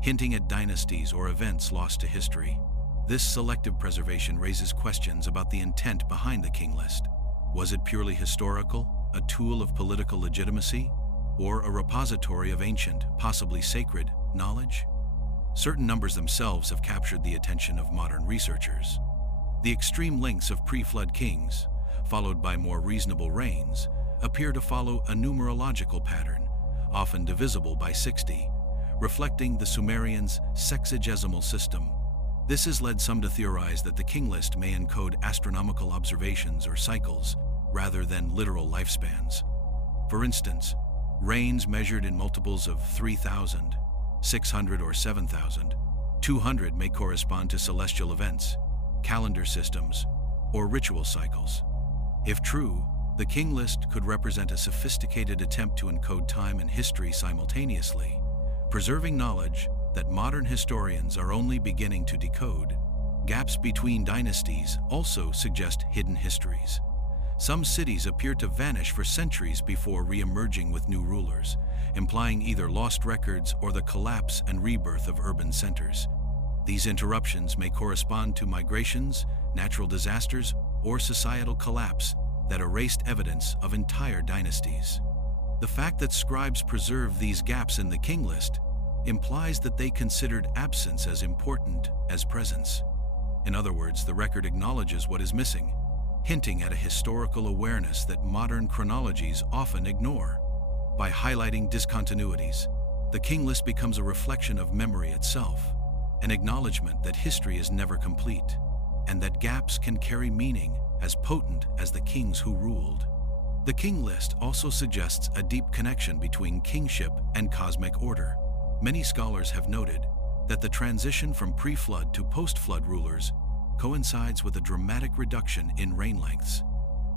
hinting at dynasties or events lost to history. This selective preservation raises questions about the intent behind the King List. Was it purely historical, a tool of political legitimacy, or a repository of ancient, possibly sacred, knowledge? Certain numbers themselves have captured the attention of modern researchers. The extreme lengths of pre-flood kings, followed by more reasonable reigns, appear to follow a numerological pattern, often divisible by 60, reflecting the Sumerians' sexagesimal system. This has led some to theorize that the King List may encode astronomical observations or cycles, rather than literal lifespans. For instance, reigns measured in multiples of 3,000, 600 or 7,200 may correspond to celestial events, calendar systems, or ritual cycles. If true, the King List could represent a sophisticated attempt to encode time and history simultaneously, preserving knowledge that modern historians are only beginning to decode. Gaps between dynasties also suggest hidden histories. Some cities appear to vanish for centuries before re-emerging with new rulers, implying either lost records or the collapse and rebirth of urban centers. These interruptions may correspond to migrations, natural disasters, or societal collapse that erased evidence of entire dynasties. The fact that scribes preserve these gaps in the King List implies that they considered absence as important as presence. In other words, the record acknowledges what is missing, hinting at a historical awareness that modern chronologies often ignore. By highlighting discontinuities, the King List becomes a reflection of memory itself, an acknowledgement that history is never complete, and that gaps can carry meaning as potent as the kings who ruled. The King List also suggests a deep connection between kingship and cosmic order. Many scholars have noted that the transition from pre-flood to post-flood rulers coincides with a dramatic reduction in reign lengths.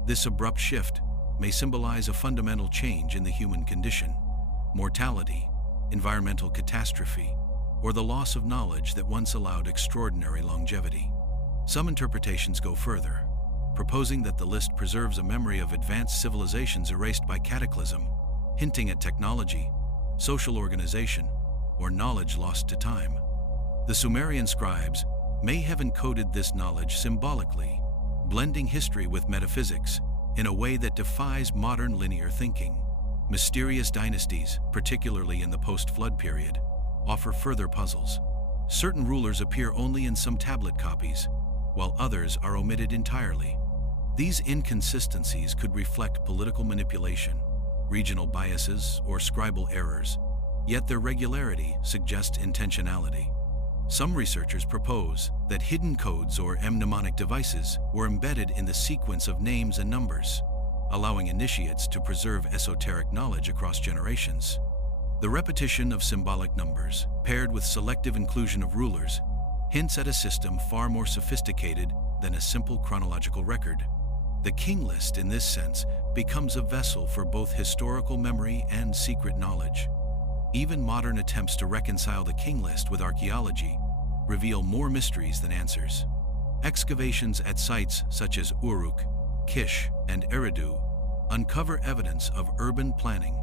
This abrupt shift may symbolize a fundamental change in the human condition, mortality, environmental catastrophe, or the loss of knowledge that once allowed extraordinary longevity. Some interpretations go further, proposing that the list preserves a memory of advanced civilizations erased by cataclysm, hinting at technology, social organization, or knowledge lost to time. The Sumerian scribes may have encoded this knowledge symbolically, blending history with metaphysics in a way that defies modern linear thinking. Mysterious dynasties, particularly in the post-flood period, offer further puzzles. Certain rulers appear only in some tablet copies, while others are omitted entirely. These inconsistencies could reflect political manipulation, regional biases, or scribal errors, yet their regularity suggests intentionality. Some researchers propose that hidden codes or mnemonic devices were embedded in the sequence of names and numbers, allowing initiates to preserve esoteric knowledge across generations. The repetition of symbolic numbers, paired with selective inclusion of rulers, hints at a system far more sophisticated than a simple chronological record. The King List, in this sense, becomes a vessel for both historical memory and secret knowledge. Even modern attempts to reconcile the King List with archaeology reveal more mysteries than answers. Excavations at sites such as Uruk, Kish, and Eridu uncover evidence of urban planning,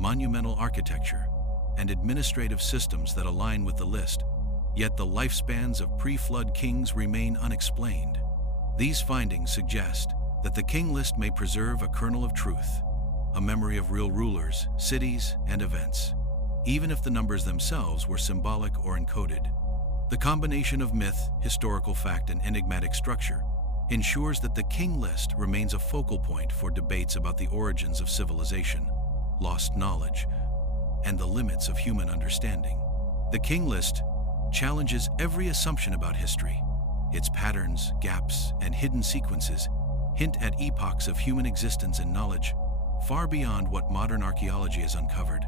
monumental architecture, and administrative systems that align with the list, yet the lifespans of pre-flood kings remain unexplained. These findings suggest that the King List may preserve a kernel of truth, a memory of real rulers, cities, and events, even if the numbers themselves were symbolic or encoded. The combination of myth, historical fact, and enigmatic structure ensures that the King List remains a focal point for debates about the origins of civilization, lost knowledge, and the limits of human understanding. The King List challenges every assumption about history. Its patterns, gaps, and hidden sequences hint at epochs of human existence and knowledge far beyond what modern archaeology has uncovered.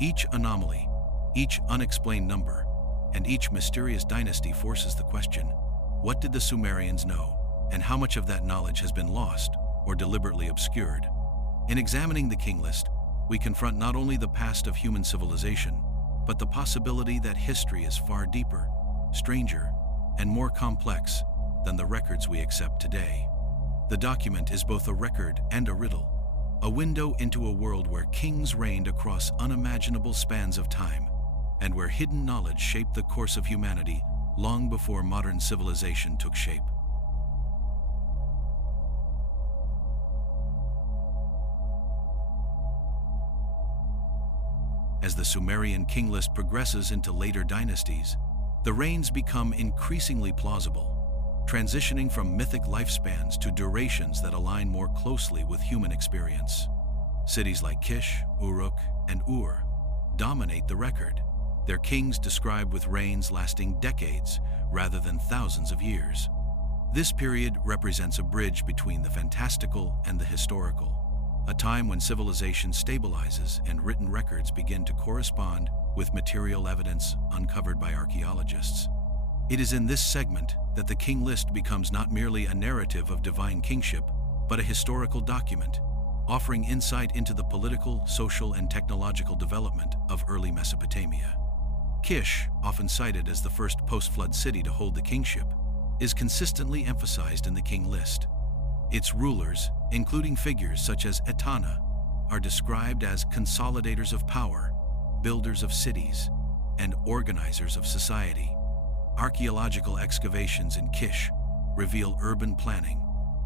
Each anomaly, each unexplained number, and each mysterious dynasty forces the question, what did the Sumerians know, and how much of that knowledge has been lost or deliberately obscured? In examining the King List, we confront not only the past of human civilization, but the possibility that history is far deeper, stranger, and more complex than the records we accept today. The document is both a record and a riddle, a window into a world where kings reigned across unimaginable spans of time, and where hidden knowledge shaped the course of humanity long before modern civilization took shape. As the Sumerian King List progresses into later dynasties, the reigns become increasingly plausible, transitioning from mythic lifespans to durations that align more closely with human experience. Cities like Kish, Uruk, and Ur dominate the record, their kings described with reigns lasting decades rather than thousands of years. This period represents a bridge between the fantastical and the historical, a time when civilization stabilizes and written records begin to correspond with material evidence uncovered by archaeologists. It is in this segment that the King List becomes not merely a narrative of divine kingship, but a historical document, offering insight into the political, social, and technological development of early Mesopotamia. Kish, often cited as the first post-flood city to hold the kingship, is consistently emphasized in the King List. Its rulers, including figures such as Etana, are described as consolidators of power, builders of cities, and organizers of society. Archaeological excavations in Kish reveal urban planning,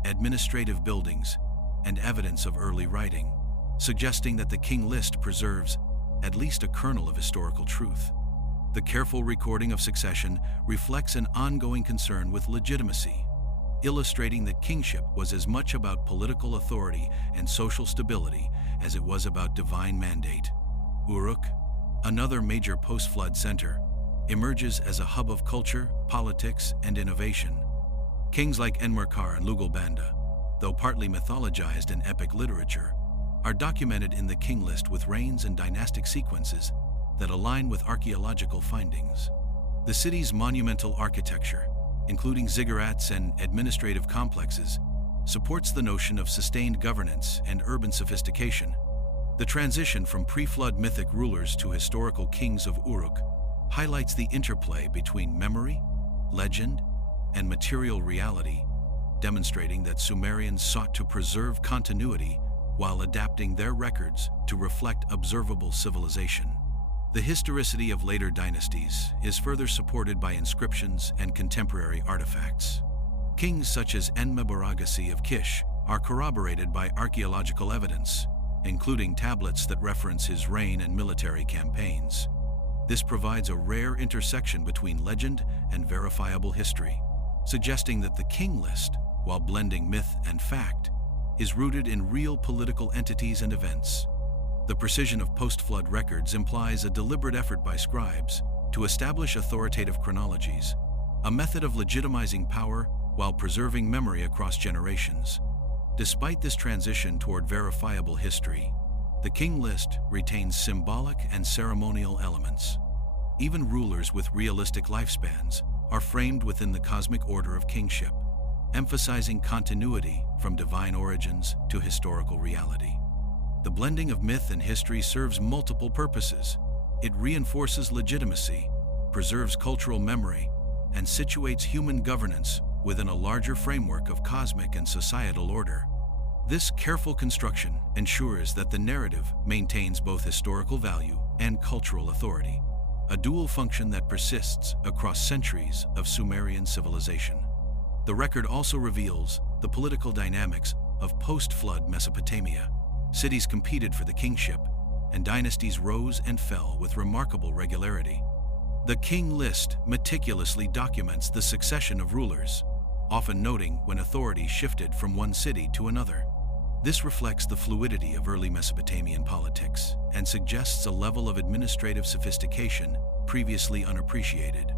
administrative buildings, and evidence of early writing, suggesting that the King List preserves at least a kernel of historical truth. The careful recording of succession reflects an ongoing concern with legitimacy, illustrating that kingship was as much about political authority and social stability as it was about divine mandate. Uruk, another major post-flood center, emerges as a hub of culture, politics, and innovation. Kings like Enmerkar and Lugalbanda, though partly mythologized in epic literature, are documented in the King List with reigns and dynastic sequences that align with archaeological findings. The city's monumental architecture, including ziggurats and administrative complexes, supports the notion of sustained governance and urban sophistication. The transition from pre-flood mythic rulers to historical kings of Uruk highlights the interplay between memory, legend, and material reality, demonstrating that Sumerians sought to preserve continuity while adapting their records to reflect observable civilization. The historicity of later dynasties is further supported by inscriptions and contemporary artifacts. Kings such as Enmebaragasi of Kish are corroborated by archaeological evidence, including tablets that reference his reign and military campaigns. This provides a rare intersection between legend and verifiable history, suggesting that the King List, while blending myth and fact, is rooted in real political entities and events. The precision of post-flood records implies a deliberate effort by scribes to establish authoritative chronologies, a method of legitimizing power while preserving memory across generations. Despite this transition toward verifiable history, the King List retains symbolic and ceremonial elements. Even rulers with realistic lifespans are framed within the cosmic order of kingship, emphasizing continuity from divine origins to historical reality. The blending of myth and history serves multiple purposes. It reinforces legitimacy, preserves cultural memory, and situates human governance within a larger framework of cosmic and societal order. This careful construction ensures that the narrative maintains both historical value and cultural authority, a dual function that persists across centuries of Sumerian civilization. The record also reveals the political dynamics of post-flood Mesopotamia. Cities competed for the kingship, and dynasties rose and fell with remarkable regularity. The King List meticulously documents the succession of rulers, often noting when authority shifted from one city to another. This reflects the fluidity of early Mesopotamian politics and suggests a level of administrative sophistication previously unappreciated.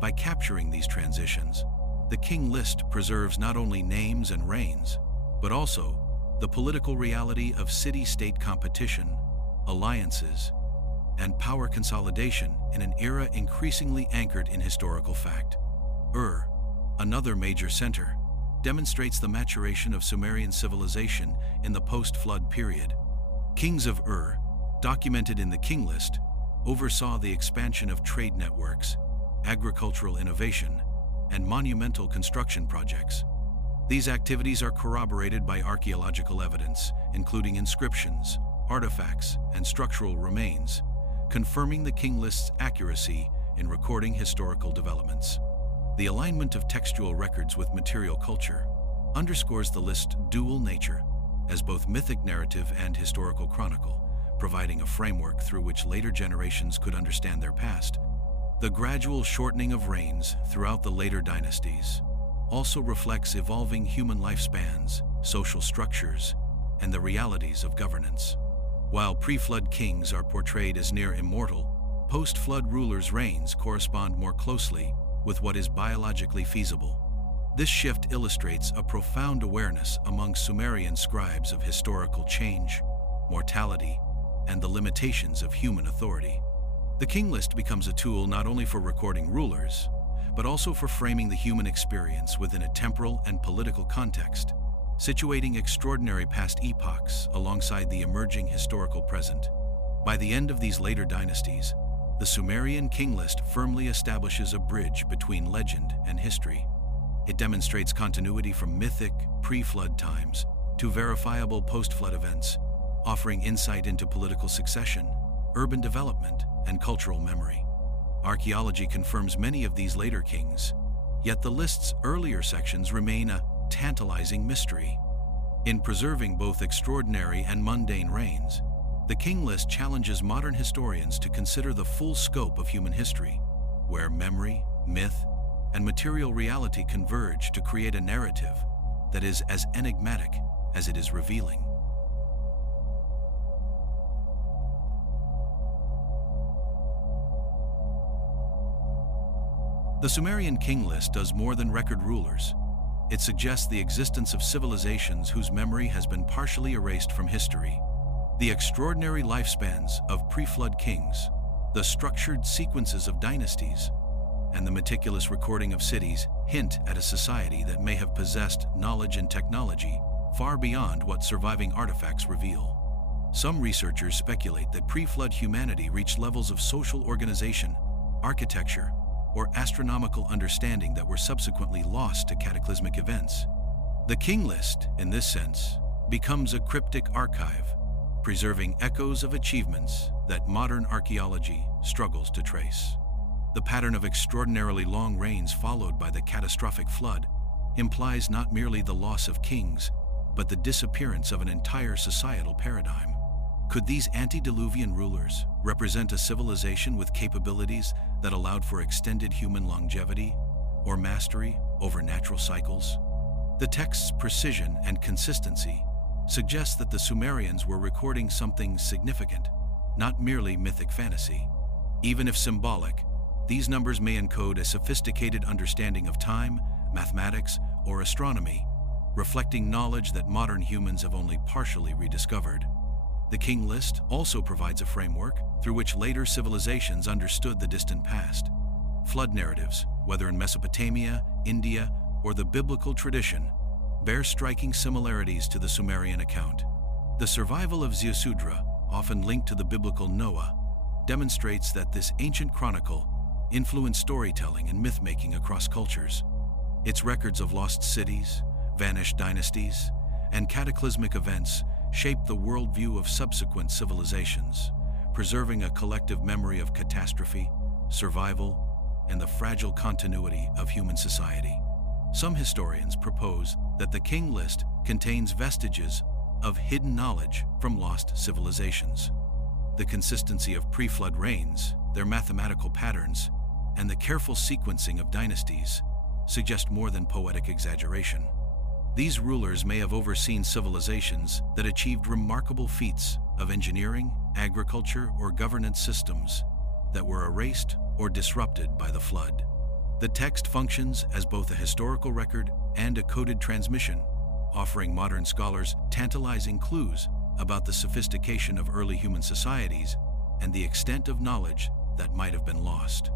By capturing these transitions, the King List preserves not only names and reigns, but also the political reality of city-state competition, alliances, and power consolidation in an era increasingly anchored in historical fact. Another major center, demonstrates the maturation of Sumerian civilization in the post-flood period. Kings of documented in the King List, oversaw the expansion of trade networks, agricultural innovation, and monumental construction projects. These activities are corroborated by archaeological evidence, including inscriptions, artifacts, and structural remains, confirming the King List's accuracy in recording historical developments. The alignment of textual records with material culture underscores the list's dual nature as both mythic narrative and historical chronicle, providing a framework through which later generations could understand their past. The gradual shortening of reigns throughout the later dynasties also reflects evolving human lifespans, social structures, and the realities of governance. While pre-flood kings are portrayed as near immortal, post-flood rulers' reigns correspond more closely with what is biologically feasible. This shift illustrates a profound awareness among Sumerian scribes of historical change, mortality, and the limitations of human authority. The King List becomes a tool not only for recording rulers, but also for framing the human experience within a temporal and political context, situating extraordinary past epochs alongside the emerging historical present. By the end of these later dynasties, the Sumerian King List firmly establishes a bridge between legend and history. It demonstrates continuity from mythic, pre-flood times to verifiable post-flood events, offering insight into political succession, urban development, and cultural memory. Archaeology confirms many of these later kings, yet the list's earlier sections remain a tantalizing mystery. In preserving both extraordinary and mundane reigns, the King List challenges modern historians to consider the full scope of human history, where memory, myth, and material reality converge to create a narrative that is as enigmatic as it is revealing. The Sumerian King List does more than record rulers. It suggests the existence of civilizations whose memory has been partially erased from history. The extraordinary lifespans of pre-flood kings, the structured sequences of dynasties, and the meticulous recording of cities hint at a society that may have possessed knowledge and technology far beyond what surviving artifacts reveal. Some researchers speculate that pre-flood humanity reached levels of social organization, architecture, or astronomical understanding that were subsequently lost to cataclysmic events. The King List, in this sense, becomes a cryptic archive, preserving echoes of achievements that modern archaeology struggles to trace. The pattern of extraordinarily long reigns followed by the catastrophic flood implies not merely the loss of kings, but the disappearance of an entire societal paradigm. Could these antediluvian rulers represent a civilization with capabilities that allowed for extended human longevity or mastery over natural cycles? The text's precision and consistency suggests that the Sumerians were recording something significant, not merely mythic fantasy. Even if symbolic, these numbers may encode a sophisticated understanding of time, mathematics, or astronomy, reflecting knowledge that modern humans have only partially rediscovered. The King List also provides a framework through which later civilizations understood the distant past. Flood narratives, whether in Mesopotamia, India, or the biblical tradition bear striking similarities to the Sumerian account. The survival of Ziusudra, often linked to the biblical Noah, demonstrates that this ancient chronicle influenced storytelling and myth-making across cultures. Its records of lost cities, vanished dynasties, and cataclysmic events shaped the worldview of subsequent civilizations, preserving a collective memory of catastrophe, survival, and the fragile continuity of human society. Some historians propose that the King List contains vestiges of hidden knowledge from lost civilizations. The consistency of pre-flood reigns, their mathematical patterns, and the careful sequencing of dynasties suggest more than poetic exaggeration. These rulers may have overseen civilizations that achieved remarkable feats of engineering, agriculture, or governance systems that were erased or disrupted by the flood. The text functions as both a historical record and a coded transmission, offering modern scholars tantalizing clues about the sophistication of early human societies and the extent of knowledge that might have been lost.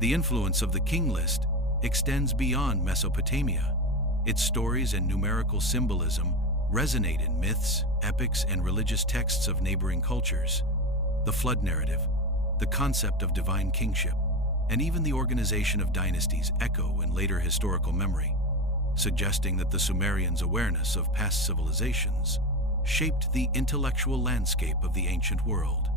The influence of the King List extends beyond Mesopotamia. Its stories and numerical symbolism resonate in myths, epics, and religious texts of neighboring cultures. The flood narrative, the concept of divine kingship, and even the organization of dynasties echo in later historical memory, suggesting that the Sumerians' awareness of past civilizations shaped the intellectual landscape of the ancient world.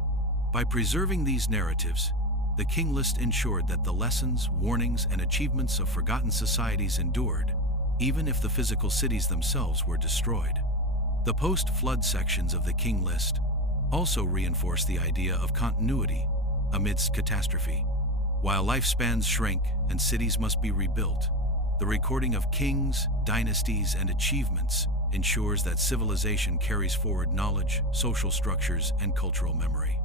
By preserving these narratives, the King List ensured that the lessons, warnings, and achievements of forgotten societies endured, even if the physical cities themselves were destroyed. The post-flood sections of the King List also reinforce the idea of continuity amidst catastrophe. While lifespans shrink and cities must be rebuilt, the recording of kings, dynasties, and achievements ensures that civilization carries forward knowledge, social structures, and cultural memory.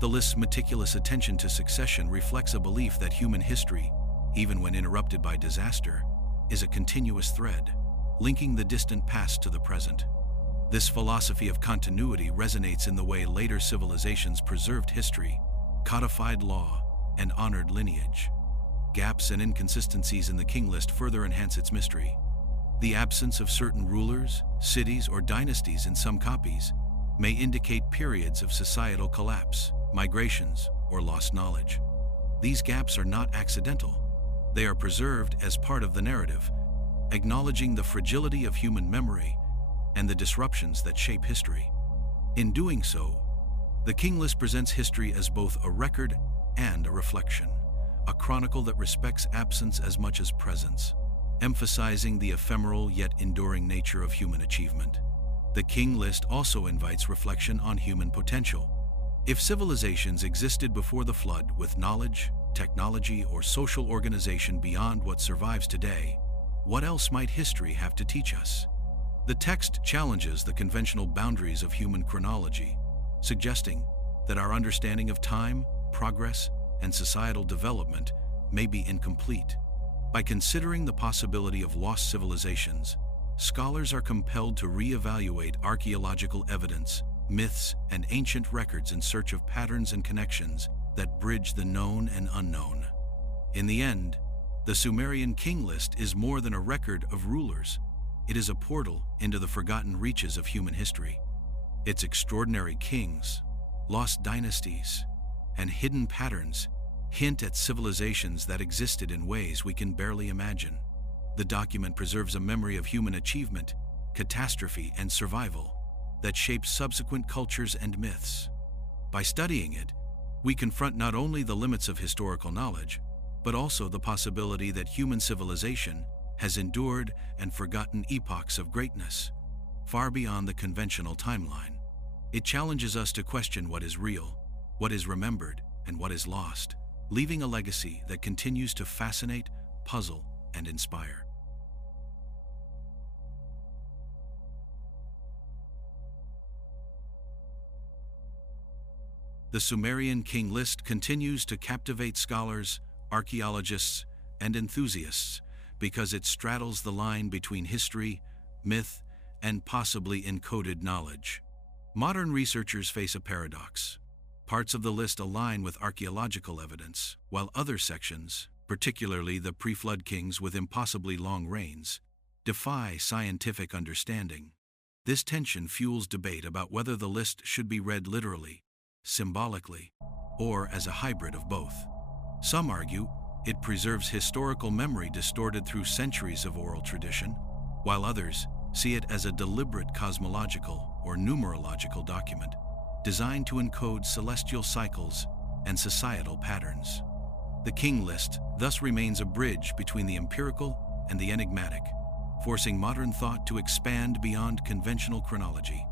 The list's meticulous attention to succession reflects a belief that human history, even when interrupted by disaster, is a continuous thread, linking the distant past to the present. This philosophy of continuity resonates in the way later civilizations preserved history, codified law, and honored lineage. Gaps and inconsistencies in the King List further enhance its mystery. The absence of certain rulers, cities, or dynasties in some copies may indicate periods of societal collapse, migrations, or lost knowledge. These gaps are not accidental. They are preserved as part of the narrative, acknowledging the fragility of human memory and the disruptions that shape history. In doing so, the King List presents history as both a record and a reflection, a chronicle that respects absence as much as presence, emphasizing the ephemeral yet enduring nature of human achievement. The King List also invites reflection on human potential. If civilizations existed before the flood with knowledge, technology, or social organization beyond what survives today, what else might history have to teach us? The text challenges the conventional boundaries of human chronology, suggesting that our understanding of time, progress, and societal development may be incomplete. By considering the possibility of lost civilizations, scholars are compelled to reevaluate archaeological evidence, myths, and ancient records in search of patterns and connections that bridge the known and unknown. In the end, the Sumerian King List is more than a record of rulers. It is a portal into the forgotten reaches of human history. Its extraordinary kings, lost dynasties, and hidden patterns hint at civilizations that existed in ways we can barely imagine. The document preserves a memory of human achievement, catastrophe, and survival that shapes subsequent cultures and myths. By studying it, we confront not only the limits of historical knowledge, but also the possibility that human civilization has endured and forgotten epochs of greatness, far beyond the conventional timeline. It challenges us to question what is real, what is remembered, and what is lost, leaving a legacy that continues to fascinate, puzzle, and inspire. The Sumerian King List continues to captivate scholars, archaeologists, and enthusiasts because it straddles the line between history, myth, and possibly encoded knowledge. Modern researchers face a paradox. Parts of the list align with archaeological evidence, while other sections, particularly the pre-flood kings with impossibly long reigns, defy scientific understanding. This tension fuels debate about whether the list should be read literally, symbolically, or as a hybrid of both. Some argue it preserves historical memory distorted through centuries of oral tradition, while others see it as a deliberate cosmological or numerological document designed to encode celestial cycles and societal patterns. The King List thus remains a bridge between the empirical and the enigmatic, forcing modern thought to expand beyond conventional chronology.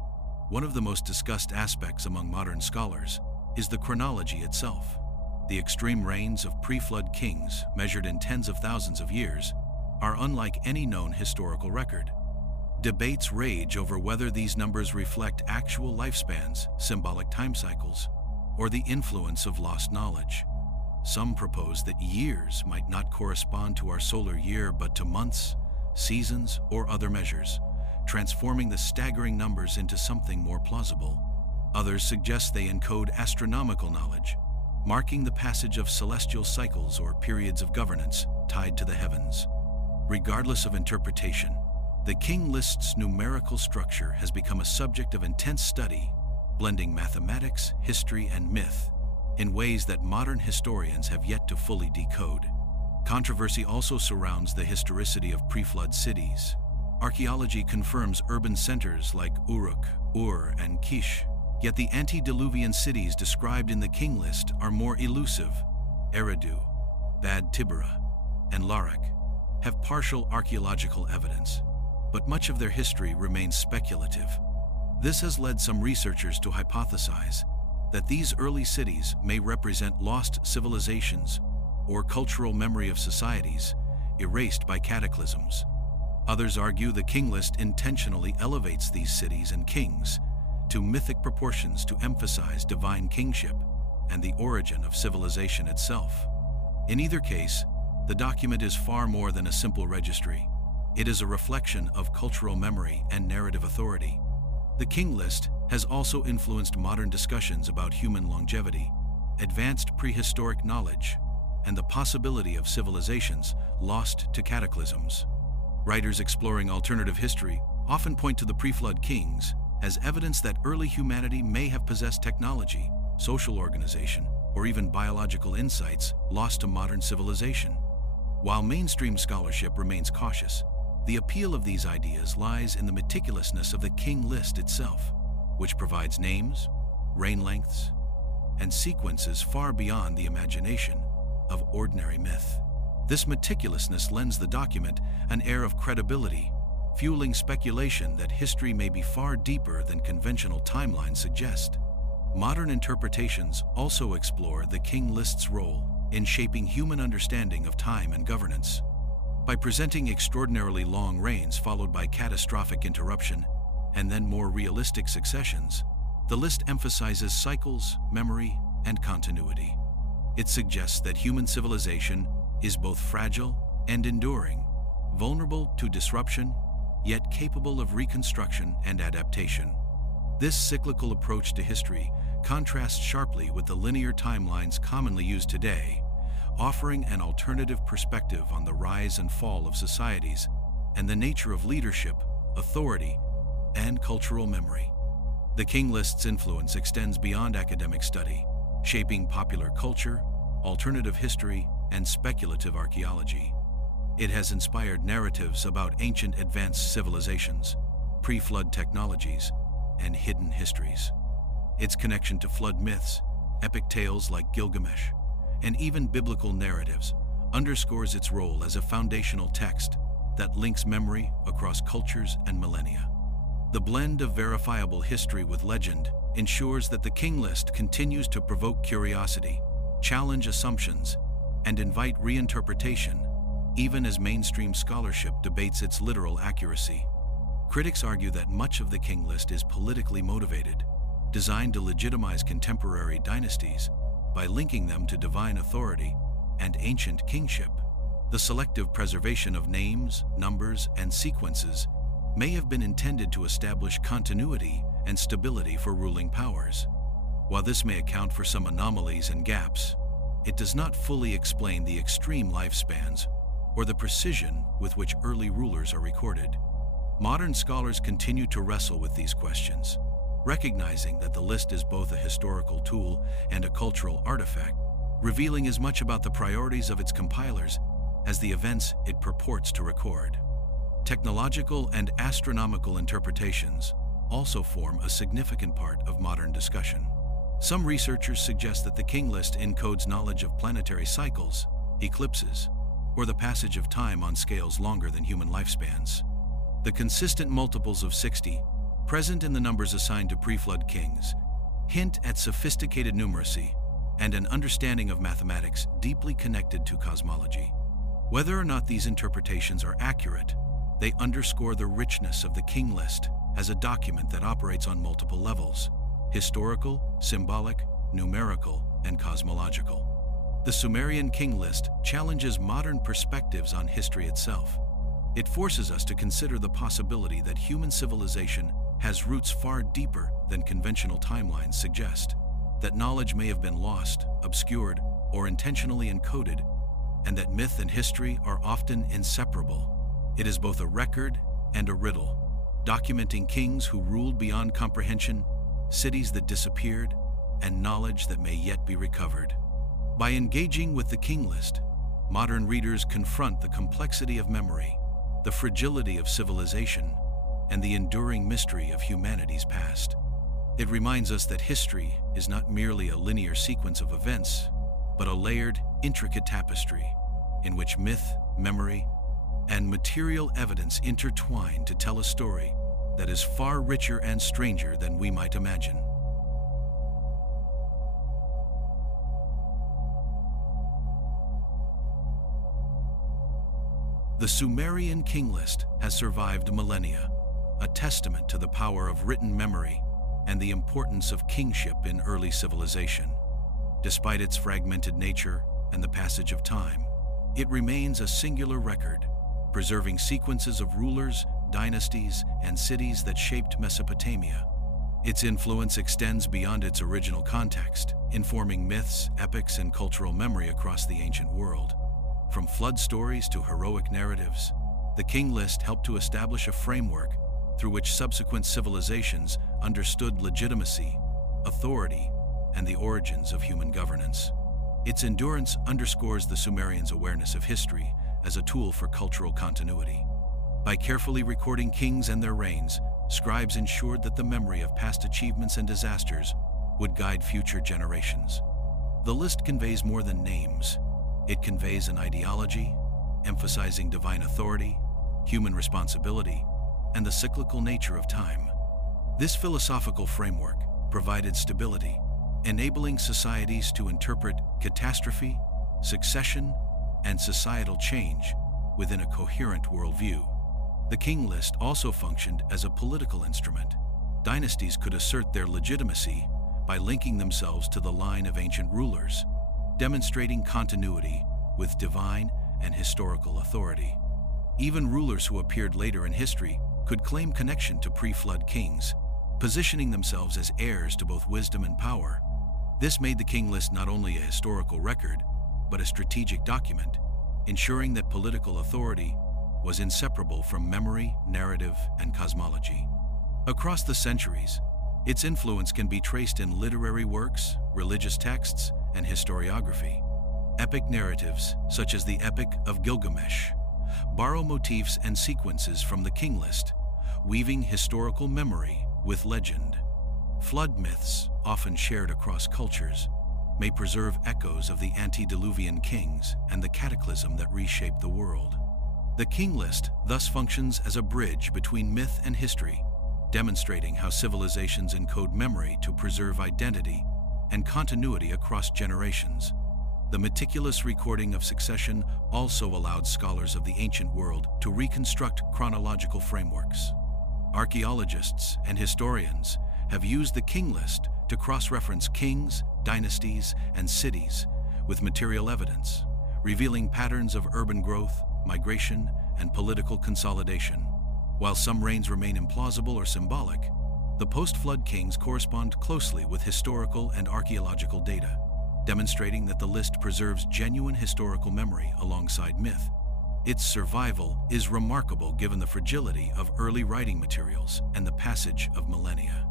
One of the most discussed aspects among modern scholars is the chronology itself. The extreme reigns of pre-flood kings, measured in tens of thousands of years, are unlike any known historical record. Debates rage over whether these numbers reflect actual lifespans, symbolic time cycles, or the influence of lost knowledge. Some propose that years might not correspond to our solar year but to months, seasons, or other measures, transforming the staggering numbers into something more plausible. Others suggest they encode astronomical knowledge, marking the passage of celestial cycles or periods of governance tied to the heavens. Regardless of interpretation, the King List's numerical structure has become a subject of intense study, blending mathematics, history, and myth in ways that modern historians have yet to fully decode. Controversy also surrounds the historicity of pre-flood cities. Archaeology confirms urban centers like Uruk, Ur, and Kish, yet the antediluvian cities described in the King List are more elusive. Eridu, Bad Tibera, and Larak have partial archaeological evidence, but much of their history remains speculative. This has led some researchers to hypothesize that these early cities may represent lost civilizations or cultural memory of societies erased by cataclysms. Others argue the King List intentionally elevates these cities and kings to mythic proportions to emphasize divine kingship and the origin of civilization itself. In either case, the document is far more than a simple registry. It is a reflection of cultural memory and narrative authority. The King List has also influenced modern discussions about human longevity, advanced prehistoric knowledge, and the possibility of civilizations lost to cataclysms. Writers exploring alternative history often point to the pre-flood kings as evidence that early humanity may have possessed technology, social organization, or even biological insights lost to modern civilization. While mainstream scholarship remains cautious, the appeal of these ideas lies in the meticulousness of the King List itself, which provides names, reign lengths, and sequences far beyond the imagination of ordinary myth. This meticulousness lends the document an air of credibility, fueling speculation that history may be far deeper than conventional timelines suggest. Modern interpretations also explore the King List's role in shaping human understanding of time and governance. By presenting extraordinarily long reigns followed by catastrophic interruption, and then more realistic successions, the list emphasizes cycles, memory, and continuity. It suggests that human civilization is both fragile and enduring, vulnerable to disruption, yet capable of reconstruction and adaptation. This cyclical approach to history contrasts sharply with the linear timelines commonly used today, offering an alternative perspective on the rise and fall of societies and the nature of leadership, authority, and cultural memory. The King List's influence extends beyond academic study, shaping popular culture, alternative history, and speculative archaeology. It has inspired narratives about ancient advanced civilizations, pre-flood technologies, and hidden histories. Its connection to flood myths, epic tales like Gilgamesh, and even biblical narratives underscores its role as a foundational text that links memory across cultures and millennia. The blend of verifiable history with legend ensures that the King List continues to provoke curiosity, challenge assumptions, and invite reinterpretation, even as mainstream scholarship debates its literal accuracy. Critics argue that much of the King List is politically motivated, designed to legitimize contemporary dynasties by linking them to divine authority and ancient kingship. The selective preservation of names, numbers, and sequences may have been intended to establish continuity and stability for ruling powers. While this may account for some anomalies and gaps, it does not fully explain the extreme lifespans or the precision with which early rulers are recorded. Modern scholars continue to wrestle with these questions, recognizing that the list is both a historical tool and a cultural artifact, revealing as much about the priorities of its compilers as the events it purports to record. Technological and astronomical interpretations also form a significant part of modern discussion. Some researchers suggest that the King List encodes knowledge of planetary cycles, eclipses, or the passage of time on scales longer than human lifespans. The consistent multiples of 60, present in the numbers assigned to pre-flood kings, hint at sophisticated numeracy and an understanding of mathematics deeply connected to cosmology. Whether or not these interpretations are accurate, they underscore the richness of the King List as a document that operates on multiple levels: historical, symbolic, numerical, and cosmological. The Sumerian King List challenges modern perspectives on history itself. It forces us to consider the possibility that human civilization has roots far deeper than conventional timelines suggest, that knowledge may have been lost, obscured, or intentionally encoded, and that myth and history are often inseparable. It is both a record and a riddle, documenting kings who ruled beyond comprehension, cities that disappeared, and knowledge that may yet be recovered. By engaging with the King List, modern readers confront the complexity of memory, the fragility of civilization, and the enduring mystery of humanity's past. It reminds us that history is not merely a linear sequence of events, but a layered, intricate tapestry in which myth, memory, and material evidence intertwine to tell a story that is far richer and stranger than we might imagine. The Sumerian King List has survived millennia, a testament to the power of written memory and the importance of kingship in early civilization. Despite its fragmented nature and the passage of time, it remains a singular record, preserving sequences of rulers, dynasties, and cities that shaped Mesopotamia. Its influence extends beyond its original context, informing myths, epics, and cultural memory across the ancient world. From flood stories to heroic narratives, the King List helped to establish a framework through which subsequent civilizations understood legitimacy, authority, and the origins of human governance. Its endurance underscores the Sumerians' awareness of history as a tool for cultural continuity. By carefully recording kings and their reigns, scribes ensured that the memory of past achievements and disasters would guide future generations. The list conveys more than names. It conveys an ideology, emphasizing divine authority, human responsibility, and the cyclical nature of time. This philosophical framework provided stability, enabling societies to interpret catastrophe, succession, and societal change within a coherent worldview. The King List also functioned as a political instrument. Dynasties could assert their legitimacy by linking themselves to the line of ancient rulers, demonstrating continuity with divine and historical authority. Even rulers who appeared later in history could claim connection to pre-flood kings, positioning themselves as heirs to both wisdom and power. This made the King List not only a historical record, but a strategic document, ensuring that political authority was inseparable from memory, narrative, and cosmology. Across the centuries, its influence can be traced in literary works, religious texts, and historiography. Epic narratives, such as the Epic of Gilgamesh, borrow motifs and sequences from the King List, weaving historical memory with legend. Flood myths, often shared across cultures, may preserve echoes of the antediluvian kings and the cataclysm that reshaped the world. The King List thus functions as a bridge between myth and history, demonstrating how civilizations encode memory to preserve identity and continuity across generations. The meticulous recording of succession also allowed scholars of the ancient world to reconstruct chronological frameworks. Archaeologists and historians have used the King List to cross-reference kings, dynasties, and cities with material evidence, revealing patterns of urban growth, migration, and political consolidation. While some reigns remain implausible or symbolic, the post-flood kings correspond closely with historical and archaeological data, demonstrating that the list preserves genuine historical memory alongside myth. Its survival is remarkable given the fragility of early writing materials and the passage of millennia.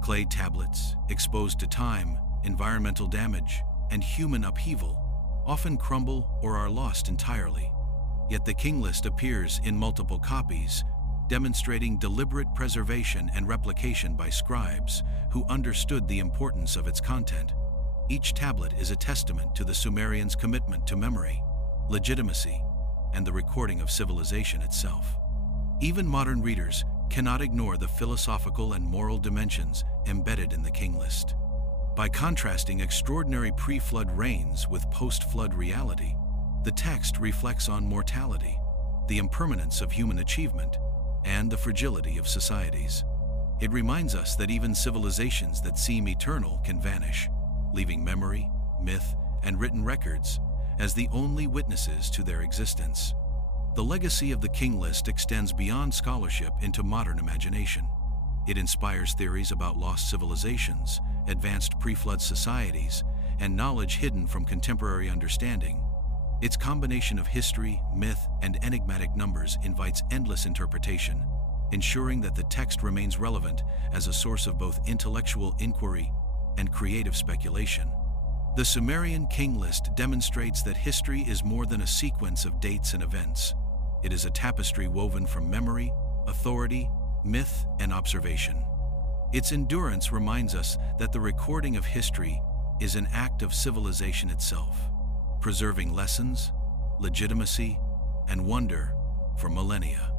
Clay tablets, exposed to time, environmental damage, and human upheaval, often crumble or are lost entirely. Yet the King List appears in multiple copies, demonstrating deliberate preservation and replication by scribes who understood the importance of its content. Each tablet is a testament to the Sumerians' commitment to memory, legitimacy, and the recording of civilization itself. Even modern readers cannot ignore the philosophical and moral dimensions embedded in the King List. By contrasting extraordinary pre-flood reigns with post-flood reality, the text reflects on mortality, the impermanence of human achievement, and the fragility of societies. It reminds us that even civilizations that seem eternal can vanish, leaving memory, myth, and written records as the only witnesses to their existence. The legacy of the King List extends beyond scholarship into modern imagination. It inspires theories about lost civilizations, advanced pre-flood societies, and knowledge hidden from contemporary understanding. Its combination of history, myth, and enigmatic numbers invites endless interpretation, ensuring that the text remains relevant as a source of both intellectual inquiry and creative speculation. The Sumerian King List demonstrates that history is more than a sequence of dates and events. It is a tapestry woven from memory, authority, myth, and observation. Its endurance reminds us that the recording of history is an act of civilization itself, preserving lessons, legitimacy, and wonder for millennia.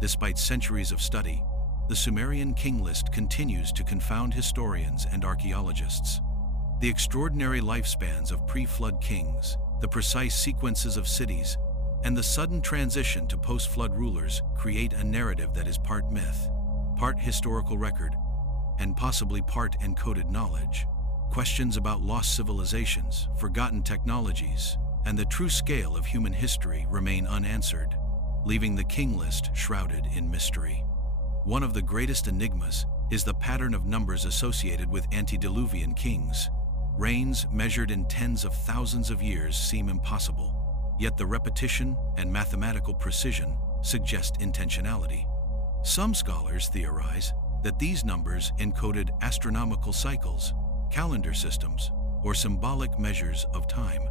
Despite centuries of study, the Sumerian King List continues to confound historians and archaeologists. The extraordinary lifespans of pre-flood kings, the precise sequences of cities, and the sudden transition to post-flood rulers create a narrative that is part myth, part historical record, and possibly part encoded knowledge. Questions about lost civilizations, forgotten technologies, and the true scale of human history remain unanswered, leaving the King List shrouded in mystery. One of the greatest enigmas is the pattern of numbers associated with antediluvian kings. Reigns measured in tens of thousands of years seem impossible, yet the repetition and mathematical precision suggest intentionality. Some scholars theorize that these numbers encoded astronomical cycles, calendar systems, or symbolic measures of time.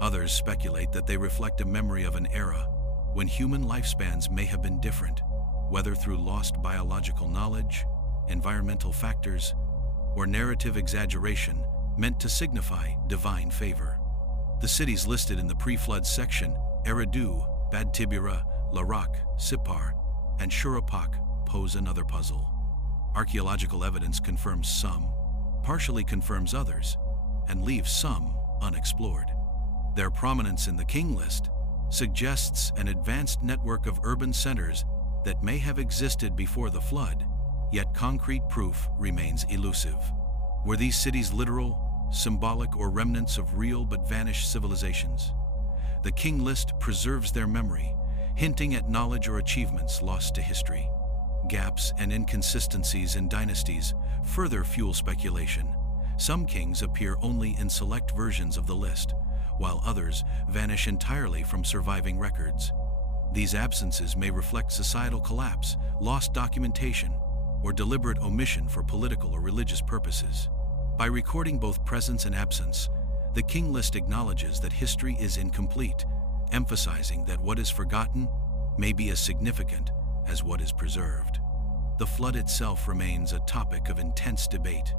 Others speculate that they reflect a memory of an era when human lifespans may have been different, whether through lost biological knowledge, environmental factors, or narrative exaggeration meant to signify divine favor. The cities listed in the pre-flood section, Eridu, Bad Tibira, Larak, Sippar, and Shuruppak, pose another puzzle. Archaeological evidence confirms some, partially confirms others, and leaves some unexplored. Their prominence in the King List suggests an advanced network of urban centers that may have existed before the flood, yet concrete proof remains elusive. Were these cities literal, symbolic, or remnants of real but vanished civilizations? The King List preserves their memory, hinting at knowledge or achievements lost to history. Gaps and inconsistencies in dynasties further fuel speculation. Some kings appear only in select versions of the list, while others vanish entirely from surviving records. These absences may reflect societal collapse, lost documentation, or deliberate omission for political or religious purposes. By recording both presence and absence, the King List acknowledges that history is incomplete, emphasizing that what is forgotten may be as significant as what is preserved. The flood itself remains a topic of intense debate.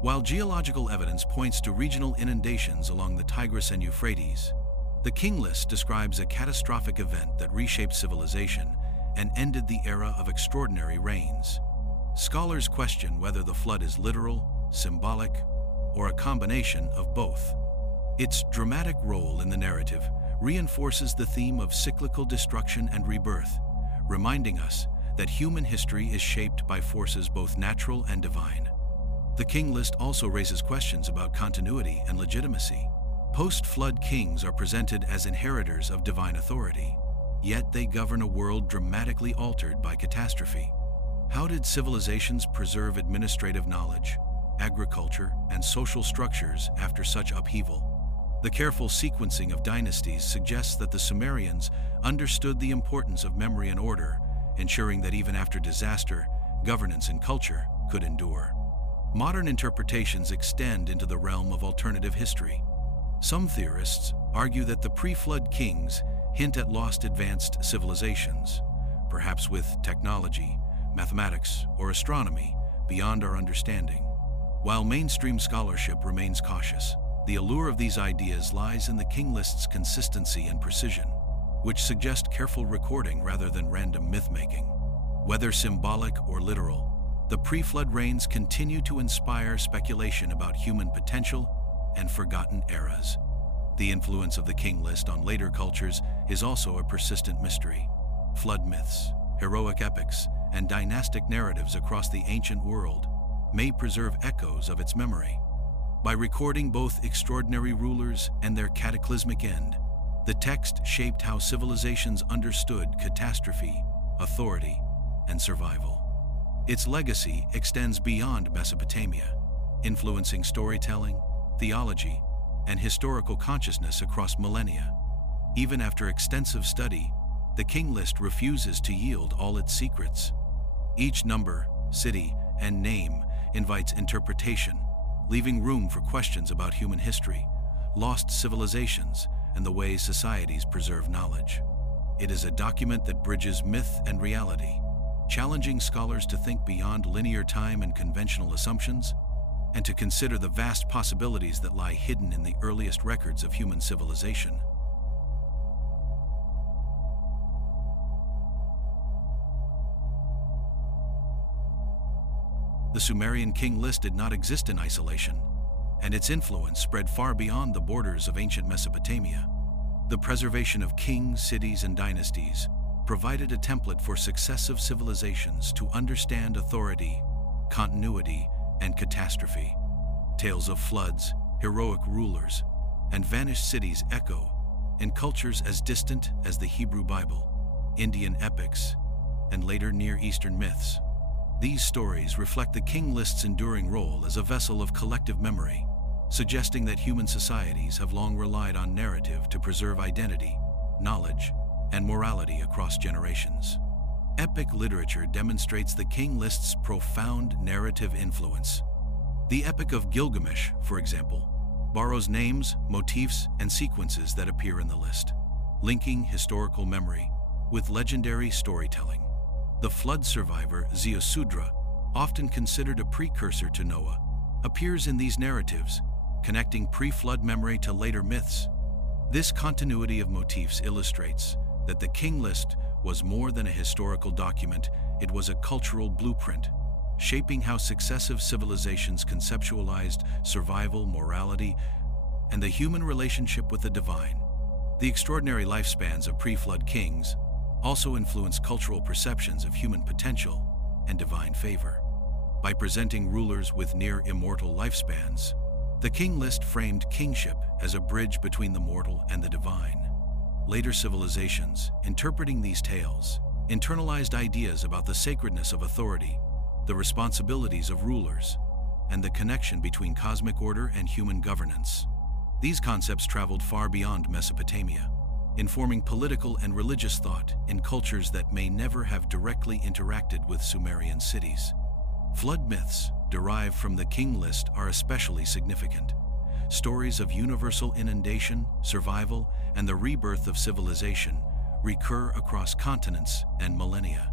While geological evidence points to regional inundations along the Tigris and Euphrates, the King List describes a catastrophic event that reshaped civilization and ended the era of extraordinary rains. Scholars question whether the flood is literal, symbolic, or a combination of both. Its dramatic role in the narrative reinforces the theme of cyclical destruction and rebirth, reminding us that human history is shaped by forces both natural and divine. The King List also raises questions about continuity and legitimacy. Post-flood kings are presented as inheritors of divine authority, yet they govern a world dramatically altered by catastrophe. How did civilizations preserve administrative knowledge, agriculture, and social structures after such upheaval? The careful sequencing of dynasties suggests that the Sumerians understood the importance of memory and order, ensuring that even after disaster, governance and culture could endure. Modern interpretations extend into the realm of alternative history. Some theorists argue that the pre-flood kings hint at lost advanced civilizations, perhaps with technology, mathematics, or astronomy beyond our understanding. While mainstream scholarship remains cautious, the allure of these ideas lies in the king list's consistency and precision, which suggest careful recording rather than random myth-making. Whether symbolic or literal, the pre-flood reigns continue to inspire speculation about human potential and forgotten eras. The influence of the king list on later cultures is also a persistent mystery. Flood myths, heroic epics, and dynastic narratives across the ancient world may preserve echoes of its memory. By recording both extraordinary rulers and their cataclysmic end, the text shaped how civilizations understood catastrophe, authority, and survival. Its legacy extends beyond Mesopotamia, influencing storytelling, theology, and historical consciousness across millennia. Even after extensive study, the king list refuses to yield all its secrets. Each number, city, and name invites interpretation, leaving room for questions about human history, lost civilizations, and the ways societies preserve knowledge. It is a document that bridges myth and reality, challenging scholars to think beyond linear time and conventional assumptions, and to consider the vast possibilities that lie hidden in the earliest records of human civilization. The Sumerian King List did not exist in isolation, and its influence spread far beyond the borders of ancient Mesopotamia. The preservation of kings, cities, and dynasties provided a template for successive civilizations to understand authority, continuity, and catastrophe. Tales of floods, heroic rulers, and vanished cities echo in cultures as distant as the Hebrew Bible, Indian epics, and later Near Eastern myths. These stories reflect the king list's enduring role as a vessel of collective memory, suggesting that human societies have long relied on narrative to preserve identity, knowledge, and morality across generations. Epic literature demonstrates the king list's profound narrative influence. The Epic of Gilgamesh, for example, borrows names, motifs, and sequences that appear in the list, linking historical memory with legendary storytelling. The flood survivor Ziusudra, often considered a precursor to Noah, appears in these narratives, connecting pre-flood memory to later myths. This continuity of motifs illustrates that the king list was more than a historical document, it was a cultural blueprint, shaping how successive civilizations conceptualized survival, morality, and the human relationship with the divine. The extraordinary lifespans of pre-flood kings also influence cultural perceptions of human potential and divine favor. By presenting rulers with near-immortal lifespans, the king list framed kingship as a bridge between the mortal and the divine. Later civilizations, interpreting these tales, internalized ideas about the sacredness of authority, the responsibilities of rulers, and the connection between cosmic order and human governance. These concepts traveled far beyond Mesopotamia, informing political and religious thought in cultures that may never have directly interacted with Sumerian cities. Flood myths derived from the king list are especially significant. Stories of universal inundation, survival, and the rebirth of civilization recur across continents and millennia.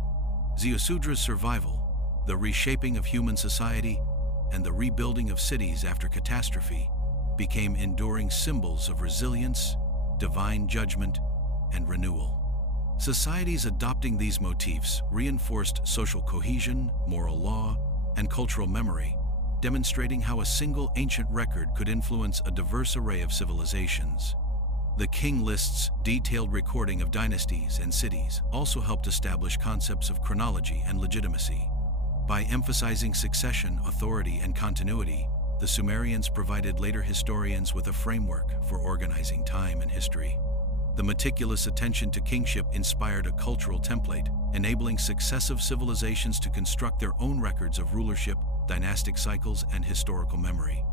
Ziusudra's survival, the reshaping of human society, and the rebuilding of cities after catastrophe became enduring symbols of resilience, divine judgment, and renewal. Societies adopting these motifs reinforced social cohesion, moral law, and cultural memory, demonstrating how a single ancient record could influence a diverse array of civilizations. The king list's detailed recording of dynasties and cities also helped establish concepts of chronology and legitimacy. By emphasizing succession, authority, and continuity, the Sumerians provided later historians with a framework for organizing time and history. The meticulous attention to kingship inspired a cultural template, enabling successive civilizations to construct their own records of rulership, dynastic cycles, and historical memory.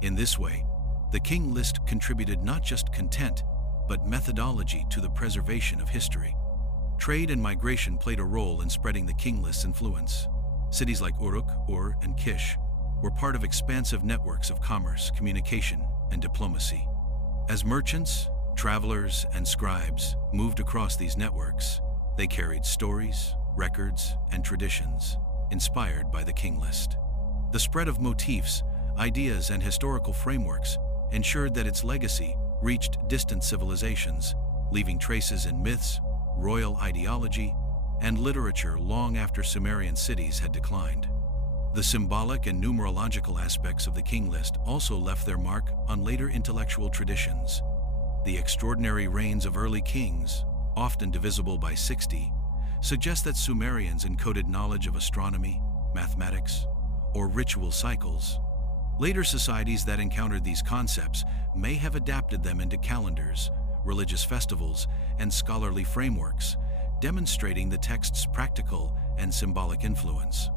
In this way, the King List contributed not just content, but methodology to the preservation of history. Trade and migration played a role in spreading the King List's influence. Cities like Uruk, Ur, and Kish were part of expansive networks of commerce, communication, and diplomacy. As merchants, travelers, and scribes moved across these networks, they carried stories, records, and traditions inspired by the King List. The spread of motifs, ideas, and historical frameworks ensured that its legacy reached distant civilizations, leaving traces in myths, royal ideology, and literature long after Sumerian cities had declined. The symbolic and numerological aspects of the King List also left their mark on later intellectual traditions. The extraordinary reigns of early kings, often divisible by 60, suggest that Sumerians encoded knowledge of astronomy, mathematics, or ritual cycles. Later societies that encountered these concepts may have adapted them into calendars, religious festivals, and scholarly frameworks, demonstrating the text's practical and symbolic influence.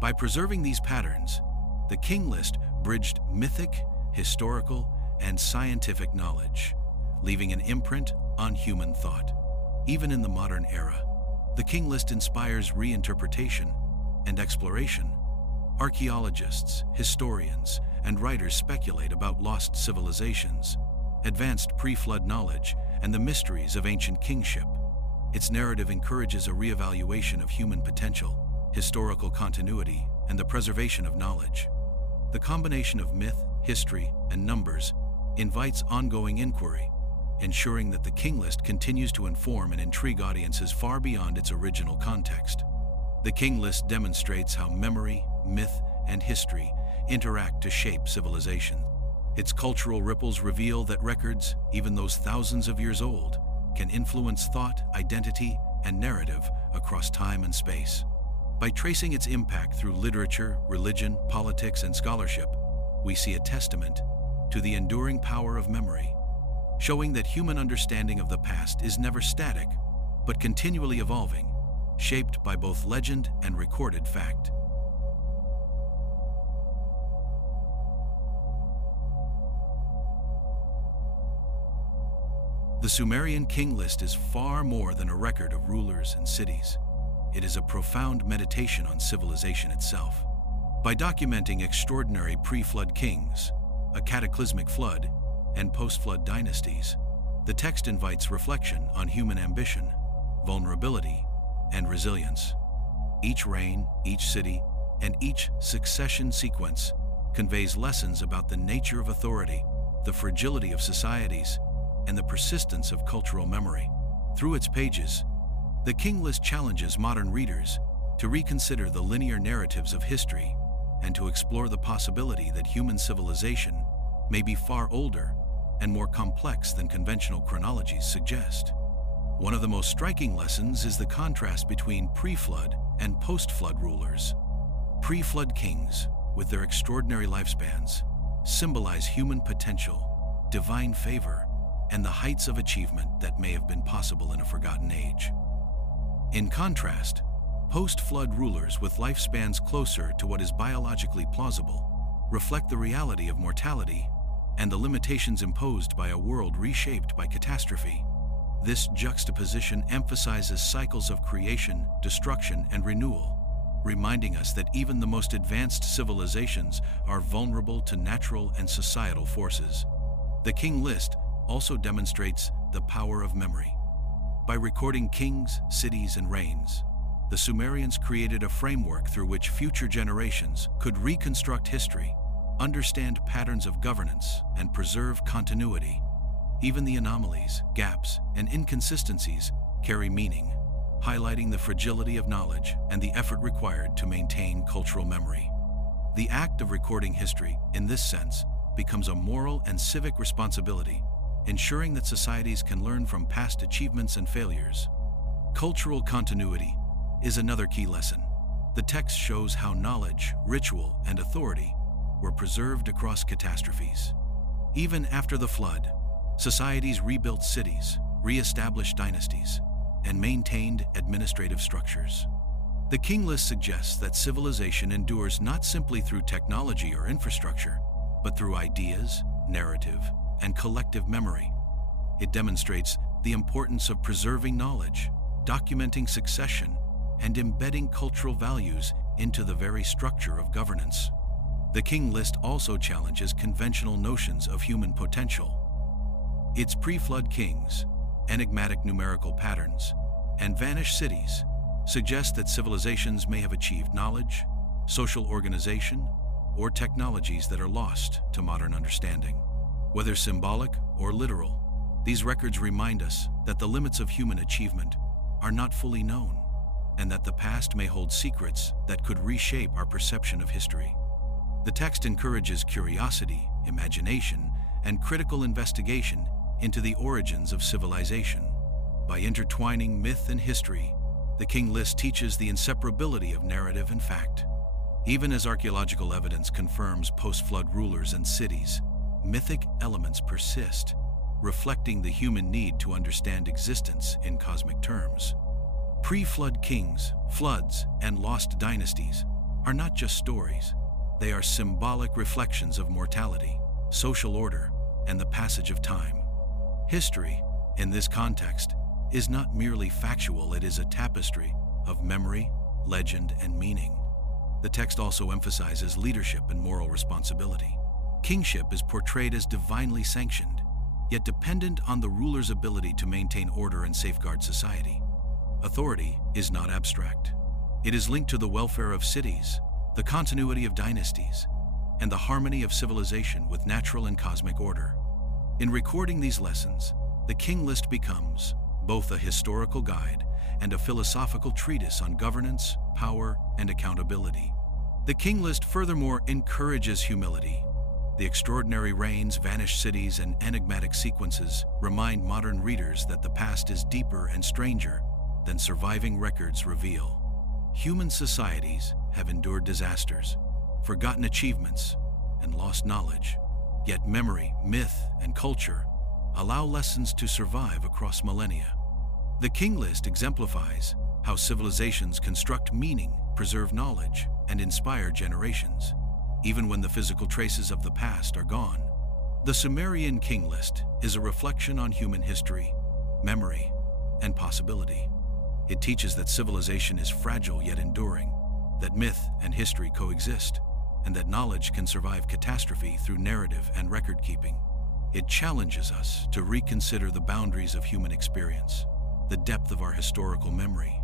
By preserving these patterns, the King List bridged mythic, historical, and scientific knowledge, leaving an imprint on human thought. Even in the modern era, the King List inspires reinterpretation and exploration. Archaeologists, historians, and writers speculate about lost civilizations, advanced pre-flood knowledge, and the mysteries of ancient kingship. Its narrative encourages a reevaluation of human potential, historical continuity, and the preservation of knowledge. The combination of myth, history, and numbers invites ongoing inquiry, ensuring that the King List continues to inform and intrigue audiences far beyond its original context. The King List demonstrates how memory, myth, and history interact to shape civilization. Its cultural ripples reveal that records, even those thousands of years old, can influence thought, identity, and narrative across time and space. By tracing its impact through literature, religion, politics, and scholarship, we see a testament to the enduring power of memory, showing that human understanding of the past is never static, but continually evolving, shaped by both legend and recorded fact. The Sumerian King List is far more than a record of rulers and cities. It is a profound meditation on civilization itself. By documenting extraordinary pre-flood kings, a cataclysmic flood, and post-flood dynasties, the text invites reflection on human ambition, vulnerability, and resilience. Each reign, each city, and each succession sequence conveys lessons about the nature of authority, the fragility of societies, and the persistence of cultural memory. Through its pages, the King List challenges modern readers to reconsider the linear narratives of history and to explore the possibility that human civilization may be far older and more complex than conventional chronologies suggest. One of the most striking lessons is the contrast between pre-flood and post-flood rulers. Pre-flood kings, with their extraordinary lifespans, symbolize human potential, divine favor, and the heights of achievement that may have been possible in a forgotten age. In contrast, post-flood rulers with lifespans closer to what is biologically plausible reflect the reality of mortality and the limitations imposed by a world reshaped by catastrophe. This juxtaposition emphasizes cycles of creation, destruction, and renewal, reminding us that even the most advanced civilizations are vulnerable to natural and societal forces. The King List also demonstrates the power of memory. By recording kings, cities, and reigns, the Sumerians created a framework through which future generations could reconstruct history, understand patterns of governance, and preserve continuity. Even the anomalies, gaps, and inconsistencies carry meaning, highlighting the fragility of knowledge and the effort required to maintain cultural memory. The act of recording history, in this sense, becomes a moral and civic responsibility, ensuring that societies can learn from past achievements and failures. Cultural continuity is another key lesson. The text shows how knowledge, ritual, and authority were preserved across catastrophes. Even after the flood, societies rebuilt cities, re-established dynasties, and maintained administrative structures. The King List suggests that civilization endures not simply through technology or infrastructure, but through ideas, narrative, and collective memory. It demonstrates the importance of preserving knowledge, documenting succession, and embedding cultural values into the very structure of governance. The King List also challenges conventional notions of human potential. Its pre-flood kings, enigmatic numerical patterns, and vanished cities suggest that civilizations may have achieved knowledge, social organization, or technologies that are lost to modern understanding. Whether symbolic or literal, these records remind us that the limits of human achievement are not fully known, and that the past may hold secrets that could reshape our perception of history. The text encourages curiosity, imagination, and critical investigation into the origins of civilization. By intertwining myth and history, the King List teaches the inseparability of narrative and fact. Even as archaeological evidence confirms post-flood rulers and cities, mythic elements persist, reflecting the human need to understand existence in cosmic terms. Pre-flood kings, floods, and lost dynasties are not just stories. They are symbolic reflections of mortality, social order, and the passage of time. History, in this context, is not merely factual, it is a tapestry of memory, legend, and meaning. The text also emphasizes leadership and moral responsibility. Kingship is portrayed as divinely sanctioned, yet dependent on the ruler's ability to maintain order and safeguard society. Authority is not abstract. It is linked to the welfare of cities, the continuity of dynasties, and the harmony of civilization with natural and cosmic order. In recording these lessons, the King List becomes both a historical guide and a philosophical treatise on governance, power, and accountability. The King List furthermore encourages humility. The extraordinary reigns, vanished cities, and enigmatic sequences remind modern readers that the past is deeper and stranger than surviving records reveal. Human societies have endured disasters, forgotten achievements, and lost knowledge. Yet memory, myth, and culture allow lessons to survive across millennia. The King List exemplifies how civilizations construct meaning, preserve knowledge, and inspire generations, even when the physical traces of the past are gone. The Sumerian King List is a reflection on human history, memory, and possibility. It teaches that civilization is fragile yet enduring, that myth and history coexist, and that knowledge can survive catastrophe through narrative and record-keeping. It challenges us to reconsider the boundaries of human experience, the depth of our historical memory,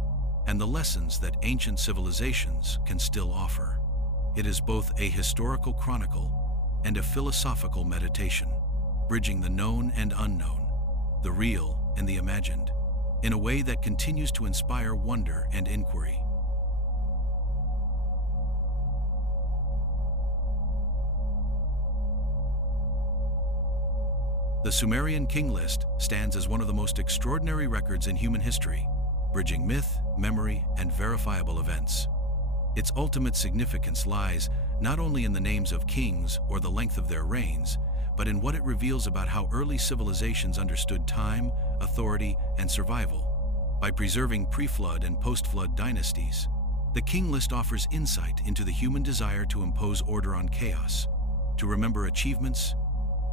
and the lessons that ancient civilizations can still offer. It is both a historical chronicle and a philosophical meditation, bridging the known and unknown, the real and the imagined, in a way that continues to inspire wonder and inquiry. The Sumerian King List stands as one of the most extraordinary records in human history, bridging myth, memory, and verifiable events. Its ultimate significance lies not only in the names of kings or the length of their reigns, but in what it reveals about how early civilizations understood time, authority, and survival. By preserving pre-flood and post-flood dynasties, the King List offers insight into the human desire to impose order on chaos, to remember achievements,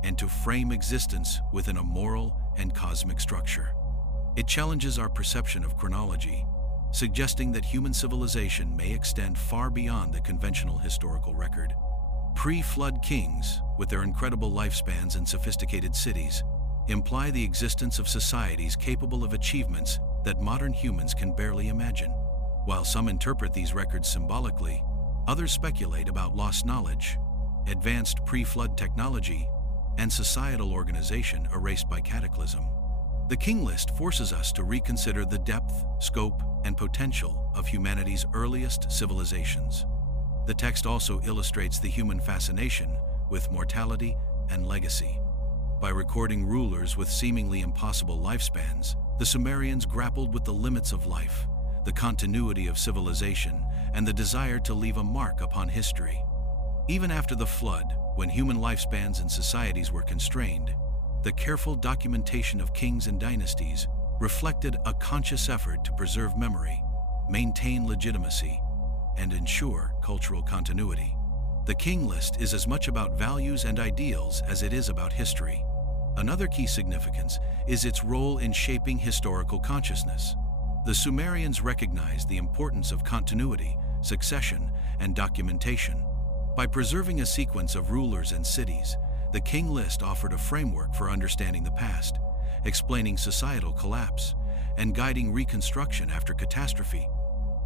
and to frame existence within a moral and cosmic structure. It challenges our perception of chronology, suggesting that human civilization may extend far beyond the conventional historical record. Pre-flood kings, with their incredible lifespans and sophisticated cities, imply the existence of societies capable of achievements that modern humans can barely imagine. While some interpret these records symbolically, others speculate about lost knowledge, advanced pre-flood technology, and societal organization erased by cataclysm. The King List forces us to reconsider the depth, scope, and potential of humanity's earliest civilizations. The text also illustrates the human fascination with mortality and legacy. By recording rulers with seemingly impossible lifespans, the Sumerians grappled with the limits of life, the continuity of civilization, and the desire to leave a mark upon history. Even after the flood, when human lifespans and societies were constrained, The careful documentation of kings and dynasties reflected a conscious effort to preserve memory, maintain legitimacy, and ensure cultural continuity. The King List is as much about values and ideals as it is about history. Another key significance is its role in shaping historical consciousness. The Sumerians recognized the importance of continuity, succession, and documentation. By preserving a sequence of rulers and cities, the King List offered a framework for understanding the past, explaining societal collapse, and guiding reconstruction after catastrophe.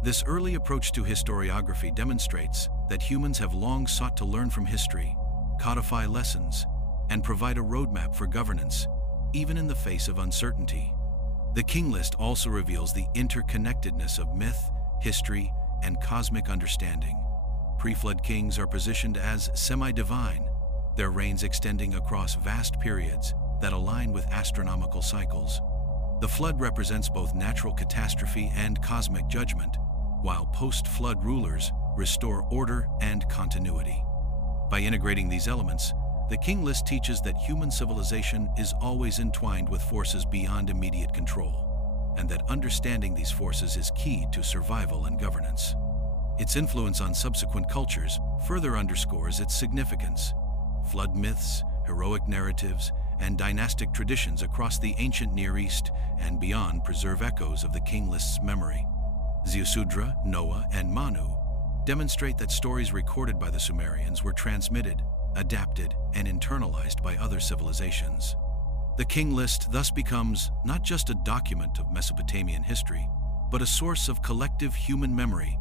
This early approach to historiography demonstrates that humans have long sought to learn from history, codify lessons, and provide a roadmap for governance, even in the face of uncertainty. The King List also reveals the interconnectedness of myth, history, and cosmic understanding. Pre-flood kings are positioned as semi-divine, their reigns extending across vast periods that align with astronomical cycles. The flood represents both natural catastrophe and cosmic judgment, while post-flood rulers restore order and continuity. By integrating these elements, the King List teaches that human civilization is always entwined with forces beyond immediate control, and that understanding these forces is key to survival and governance. Its influence on subsequent cultures further underscores its significance. Flood myths, heroic narratives, and dynastic traditions across the ancient Near East and beyond preserve echoes of the King List's memory. Ziusudra, Noah, and Manu demonstrate that stories recorded by the Sumerians were transmitted, adapted, and internalized by other civilizations. The King List thus becomes not just a document of Mesopotamian history, but a source of collective human memory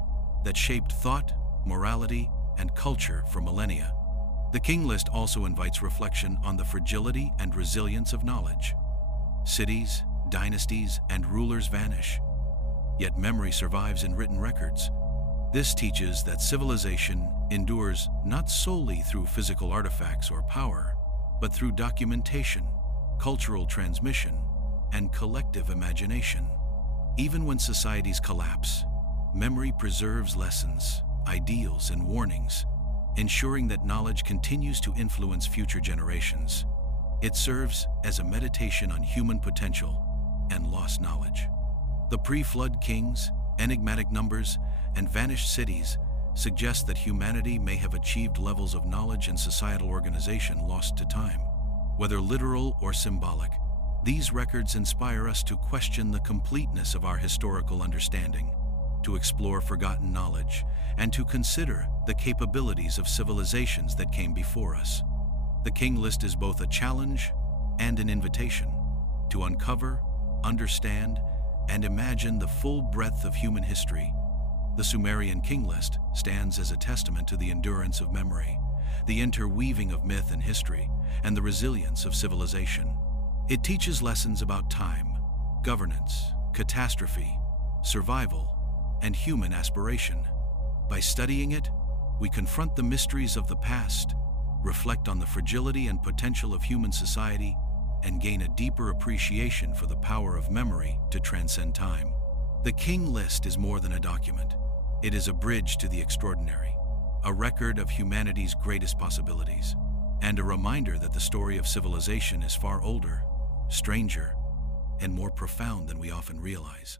that shaped thought, morality, and culture for millennia. The King List also invites reflection on the fragility and resilience of knowledge. Cities, dynasties, and rulers vanish, yet memory survives in written records. This teaches that civilization endures not solely through physical artifacts or power, but through documentation, cultural transmission, and collective imagination. Even when societies collapse, memory preserves lessons, ideals, and warnings, ensuring that knowledge continues to influence future generations. It serves as a meditation on human potential and lost knowledge. The pre-flood kings, enigmatic numbers, and vanished cities suggest that humanity may have achieved levels of knowledge and societal organization lost to time. Whether literal or symbolic, these records inspire us to question the completeness of our historical understanding, to explore forgotten knowledge, and to consider the capabilities of civilizations that came before us. The King List is both a challenge and an invitation to uncover, understand, and imagine the full breadth of human history. The Sumerian King List stands as a testament to the endurance of memory, the interweaving of myth and history, and the resilience of civilization. It teaches lessons about time, governance, catastrophe, survival, and human aspiration. By studying it, we confront the mysteries of the past, reflect on the fragility and potential of human society, and gain a deeper appreciation for the power of memory to transcend time. The King List is more than a document. It is a bridge to the extraordinary, a record of humanity's greatest possibilities, and a reminder that the story of civilization is far older, stranger, and more profound than we often realize.